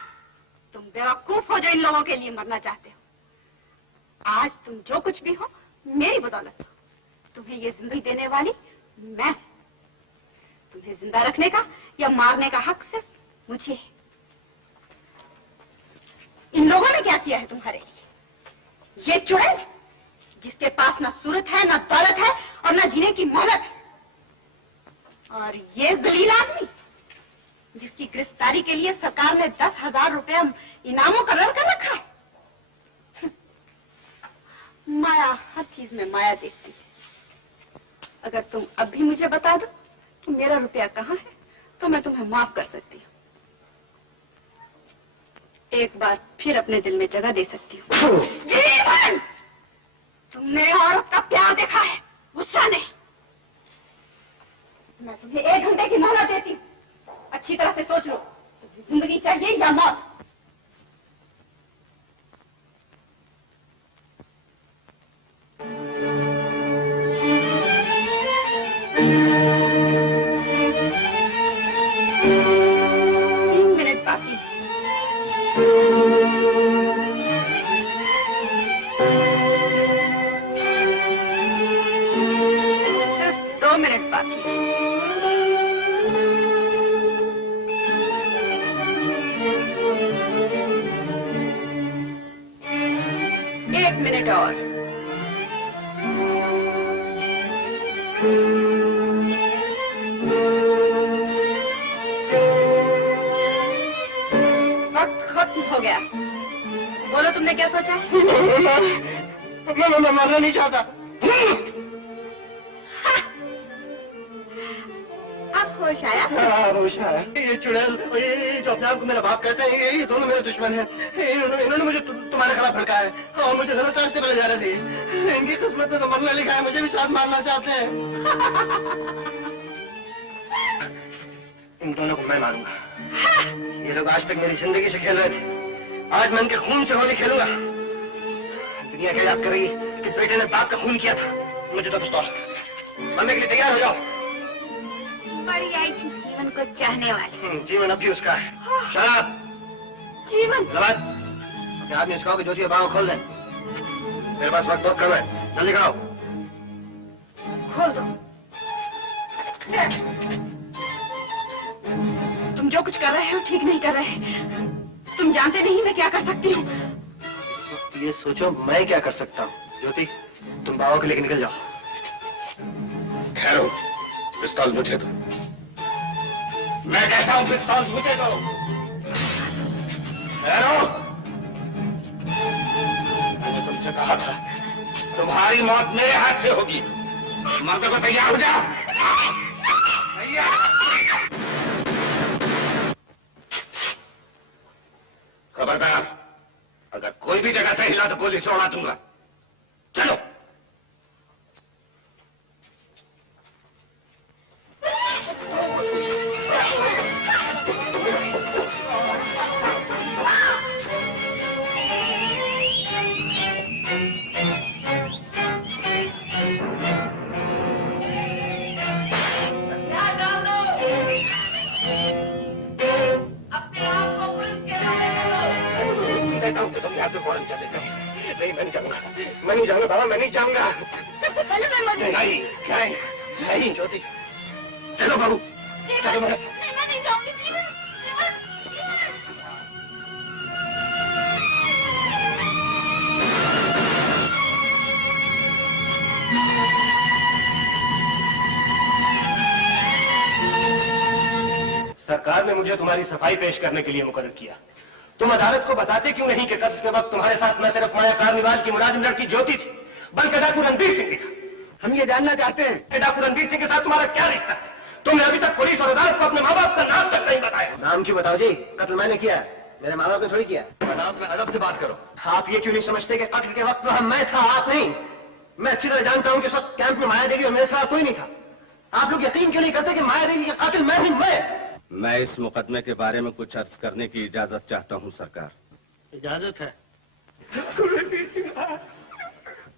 तुम बेवकूफ हो जो इन लोगों के लिए मरना चाहते हो। आज तुम जो कुछ भी हो मेरी बदौलत हो। तुम्हें ये जिंदगी देने वाली मैं। तुम्हें जिंदा रखने का या मारने का हक सिर्फ मुझे है। इन लोगों ने क्या किया है तुम्हारे लिए? ये चुड़ैल जिसके पास ना सूरत है, ना दौलत है और ना जीने की मोहलत है। और ये जलील आदमी जिसकी गिरफ्तारी के लिए सरकार ने 10,000 रुपया इनामों का रण कर रखा है। माया, हर चीज में माया देखती है। अगर तुम अब भी मुझे बता दो कि मेरा रुपया कहाँ है तो मैं तुम्हें माफ कर सकती हूँ। एक बार फिर अपने दिल में जगह दे सकती हूँ। जीवन! तुमने औरत का प्यार देखा है, गुस्सा नहीं। मैं तुम्हें 1 घंटे की मोहलत देती हूँ। अच्छी तरह से सोच लो, तुम्हें जिंदगी चाहिए या मौत। हो गया। बोलो तुमने क्या सोचा? मैं मरना नहीं चाहता। अब होश आया? हाँ, होश आया। ये चुड़ैल और ये जो अपने आप को मेरा बाप कहते हैं, ये दोनों मेरे दुश्मन हैं। इन्होंने मुझे तुम्हारे खिलाफ भड़काया है और मुझे गलत रास्ते पर ले जा रहे थे। इनकी किस्मत में तो मरना लिखा है, मुझे भी साथ मारना चाहते हैं। इन दोनों को मैं मारूंगा। ये लोग आज तक मेरी जिंदगी से खेल रहे थे, आज मैं इनके खून से होली खेलूंगा। दुनिया क्या याद करेगी कि बेटे ने बाप का खून किया था। मुझे तो पिस्तौल, मरने के लिए तैयार हो जाओ। बड़ी आई थी जीवन को चाहने वाली। जीवन अब भी उसका है। शराब जीवन अपने आदमी इसका हो कि जो बाहों खोल दे। मेरे पास वक्त बहुत कम है, जल्दी कराओ। खोल दो। तुम जो कुछ कर रहे हो ठीक नहीं कर रहे। तुम जानते नहीं मैं क्या कर सकती हूँ। इस वक्त ये सोचो मैं क्या कर सकता हूँ। ज्योति, तुम बाहों के लेके निकल जाओ। ठहरो, पिस्तौल मुझे दो। मैं कहता हूँ पिस्तौल मुझे दो। ठहरो, मैंने तुमसे कहा था तुम्हारी मौत मेरे हाथ से होगी। मरने को तैयार हो जाओ। खबरदार, अगर कोई भी जगह से हिला तो गोली से उड़ा दूंगा। चलो। तुम यहाँ से फौरन चले जाओ। नहीं, मैं नहीं जाऊंगा, मैं नहीं जाऊंगा बाबा, मैं नहीं जाऊंगा। पहले मैं मर नहीं, नहीं ज्योति, चलो बाबू, चलो। मैं नहीं जाऊंगी। साहब ने मुझे तुम्हारी सफाई पेश करने के लिए मुकर्रर किया। तुम अदालत को बताते क्यों नहीं कि कत्ल के वक्त तुम्हारे साथ न सिर्फ माया कार्निवाल की मुलाजिम लड़की ज्योति थी, बल्कि डाकू रणबीर सिंह भी था। हम ये जानना चाहते हैं कि डाकू रणबीर सिंह के साथ तुम्हारा क्या रिश्ता है? तुमने अभी तक पुलिस और अदालत को अपने माँ बाप का नाम तक नहीं बताया। नाम क्यों बताओ जी? कत्ल मैंने किया, मेरे माँ बाप ने थोड़ी किया। अदालत में अदब से बात करो। आप ये क्यों नहीं समझते कि कत्ल के वक्त वहां मैं था, आप नहीं? मैं अच्छी तरह जानता हूं कि उस वक्त कैंप में माया देवी और मेरे साथ कोई नहीं था। आप लोग यकीन क्यों नहीं करते कि माया देवी का कातिल मैं हूं? मैं इस मुकदमे के बारे में कुछ अर्ज करने की इजाजत चाहता हूं सरकार। इजाजत है।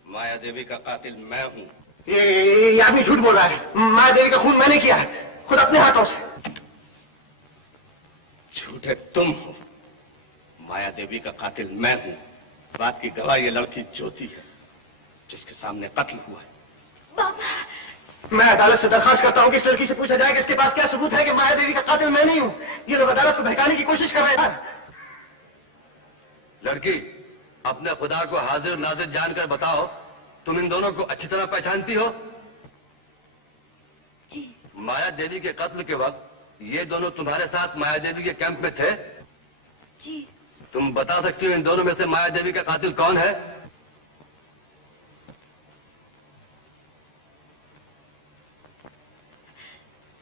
माया देवी का कातिल मैं हूं। ये आदमी झूठ बोल रहा है। माया देवी का खून मैंने किया है, खुद अपने हाथों से। झूठे तुम हो, माया देवी का कातिल मैं हूं। बात की गवाह ये लड़की ज्योति है जिसके सामने कत्ल हुआ है। मैं अदालत से दरखास्त करता हूं कि इस लड़की से पूछा जाए कि इसके पास क्या सबूत है कि माया देवी का कातिल मैं नहीं हूं। ये लोग अदालत को बहकाने की कोशिश कर रहे हैं। लड़की, अपने खुदा को हाजिर नाजिर जानकर बताओ, तुम इन दोनों को अच्छी तरह पहचानती हो? जी। माया देवी के कत्ल के वक्त ये दोनों तुम्हारे साथ माया देवी के कैंप में थे? जी। तुम बता सकती हो इन दोनों में से माया देवी का कातिल कौन है?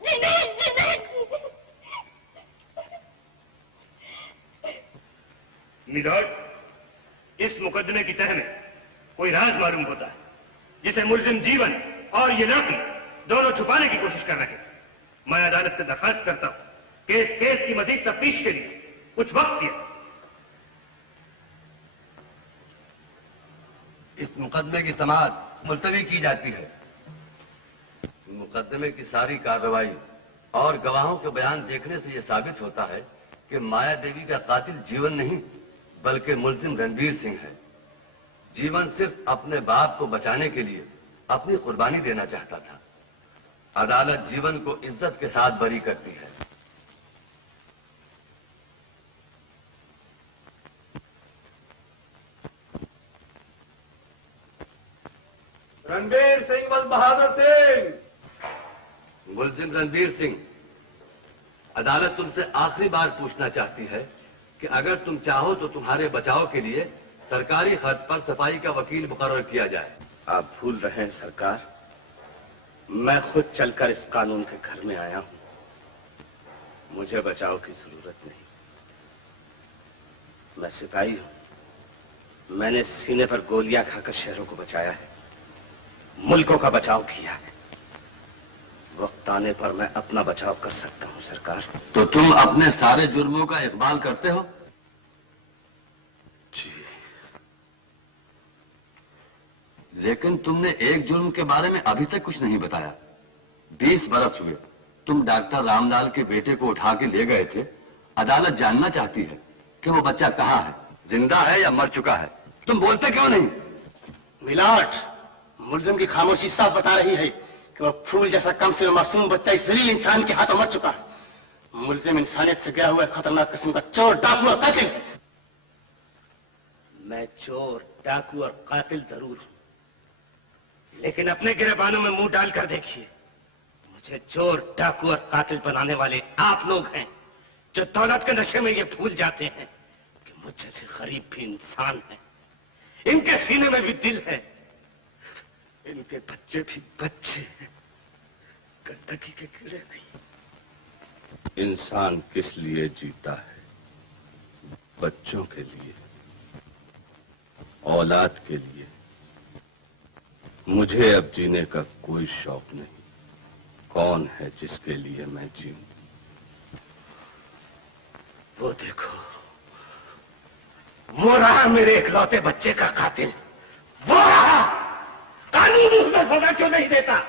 जी नहीं, जी नहीं। मिलॉर्ड, इस मुकदमे की तह में कोई राज मालूम होता है जिसे मुल्जिम जीवन और ये लड़की दोनों छुपाने की कोशिश कर रहे हैं। मैं अदालत से दरखास्त करता हूं कि इस केस की मजीद तफ्तीश के लिए कुछ वक्त दिया। इस मुकदमे की समाअत मुलतवी की जाती है। मुकदमे की सारी कार्रवाई और गवाहों के बयान देखने से यह साबित होता है कि माया देवी का कातिल जीवन नहीं बल्कि मुल्जिम रणबीर सिंह है। जीवन सिर्फ अपने बाप को बचाने के लिए अपनी कुर्बानी देना चाहता था। अदालत जीवन को इज्जत के साथ बरी करती है। रणबीर सिंह बल बहादुर सिंह। मुल्जिम रणबीर सिंह, अदालत तुमसे आखिरी बार पूछना चाहती है कि अगर तुम चाहो तो तुम्हारे बचाव के लिए सरकारी खर्च पर सफाई का वकील मुकर्रर किया जाए। आप भूल रहे हैं सरकार, मैं खुद चलकर इस कानून के घर में आया हूं। मुझे बचाव की जरूरत नहीं। मैं सिपाही हूं। मैंने सीने पर गोलियां खाकर शहरों को बचाया है, मुल्कों का बचाव किया है। वक्त आने पर मैं अपना बचाव कर सकता हूं सरकार। तो तुम अपने सारे जुर्मों का इकबाल करते हो? जी। लेकिन तुमने एक जुर्म के बारे में अभी तक कुछ नहीं बताया। 20 बरस हुए तुम डॉक्टर रामलाल के बेटे को उठा के ले गए थे। अदालत जानना चाहती है कि वो बच्चा कहाँ है, जिंदा है या मर चुका है। तुम बोलते क्यों नहीं? मिलाट, मुल्जिम की खामोशी साफ बता रही है कि वह फूल जैसा कम से मासूम बच्चा इस जलील इंसान के हाथों मर चुका है। मुल्जिम इंसानियत से गया हुआ खतरनाक किस्म का चोर, डाकू और कातिल। मैं चोर, डाकू और कातिल जरूर हूं, लेकिन अपने गिरबानों में मुंह डालकर देखिए, मुझे चोर, डाकू और कातिल बनाने वाले आप लोग हैं जो दौलत के नशे में ये भूल जाते हैं कि मुझ जैसे गरीब भी इंसान हैं। इनके सीने में भी दिल है, इनके बच्चे भी बच्चे हैं, गंदगी के कीड़े नहीं। इंसान किस लिए जीता है? बच्चों के लिए, औलाद के लिए। मुझे अब जीने का कोई शौक नहीं। कौन है जिसके लिए मैं जीऊं? वो देखो, वो रहा मेरे इकलौते बच्चे का कातिल। वो रहा। कानून उसे सजा क्यों नहीं देता?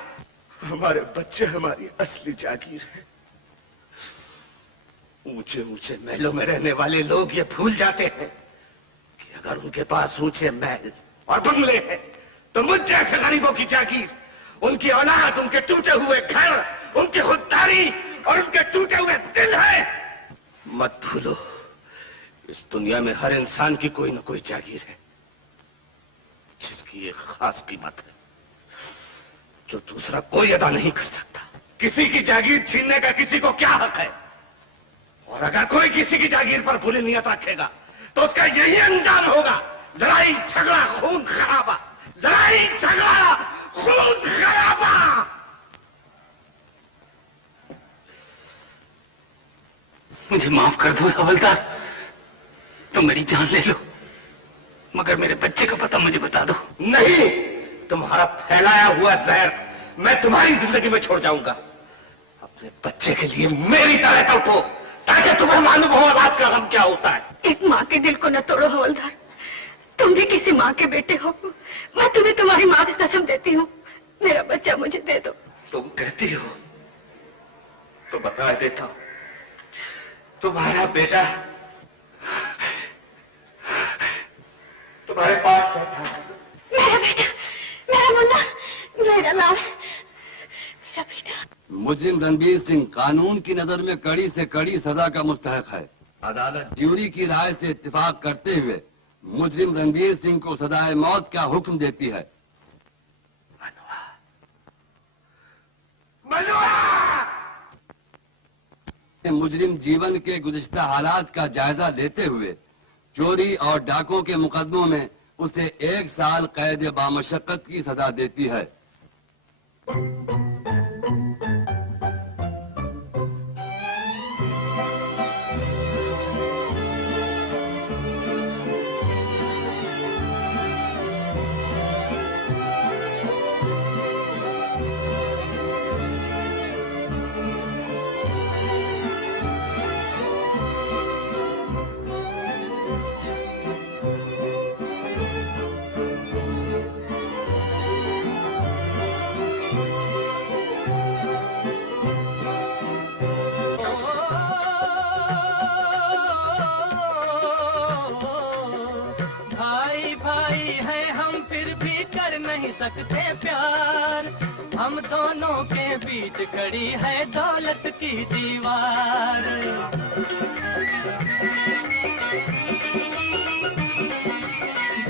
हमारे बच्चे हमारी असली जागीर है। ऊंचे ऊंचे महलों में रहने वाले लोग ये भूल जाते हैं कि अगर उनके पास ऊंचे महल और बंगले हैं तो मुझ जैसे गरीबों की जागीर, उनकी औलाद, उनके टूटे हुए घर, उनकी खुददारी और उनके टूटे हुए दिल है। मत भूलो, इस दुनिया में हर इंसान की कोई न कोई जागीर है जिसकी एक खास कीमत है जो दूसरा कोई अदा नहीं कर सकता। किसी की जागीर छीनने का किसी को क्या हक है? और अगर कोई किसी की जागीर पर बुरी नियत रखेगा तो उसका यही अंजाम होगा, लड़ाई झगड़ा खून खराबा, लड़ाई झगड़ा खून खराबा। मुझे माफ कर दो हवलदार, तुम मेरी जान ले लो, मगर मेरे बच्चे का पता मुझे बता दो। नहीं, तुम्हारा फैलाया हुआ जहर मैं तुम्हारी जिंदगी में छोड़ जाऊंगा। अपने बच्चे के लिए मेरी तरह तड़पो ताकि तुम्हें मालूम हो बात का गम क्या होता है। एक माँ के दिल को न तोड़ो हवलदार, तुम भी किसी माँ के बेटे हो। मैं तुम्हें तुम्हारी माँ की कसम देती हूँ, मेरा बच्चा मुझे दे दो। तुम कहती हो तो बता देता हूँ, तुम्हारा बेटा तुम्हारे पास बैठा है। मेरा बेटा, मेरा मुन्ना, मेरा लाल, मेरा बेटा। मुजरिम रणबीर सिंह कानून की नजर में कड़ी से कड़ी सजा का मुस्तहक है। अदालत ज्यूरी की राय से इत्तेफाक करते हुए मुजरिम रणबीर सिंह को सजाए मौत का हुक्म देती है। मुजरिम जीवन के गुज़िश्ता हालात का जायजा लेते हुए चोरी और डाकों के मुकदमों में उसे 1 साल कैद बामशक्कत की सजा देती है। सकते प्यार, हम दोनों के बीच खड़ी है दौलत की दीवार।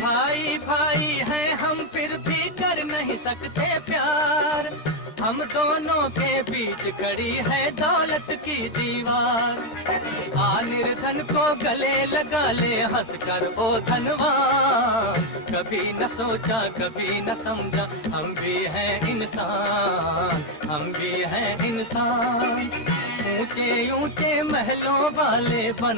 भाई भाई हैं हम फिर भी कर नहीं सकते प्यार, हम दोनों के बीच खड़ी है दौलत की दीवार। आ निर्धन को गले लगा ले हंस कर ओ धनवान, कभी न सोचा कभी न समझा हम भी हैं इंसान, हम भी हैं इंसान। ऊंचे ऊंचे महलों वाले बन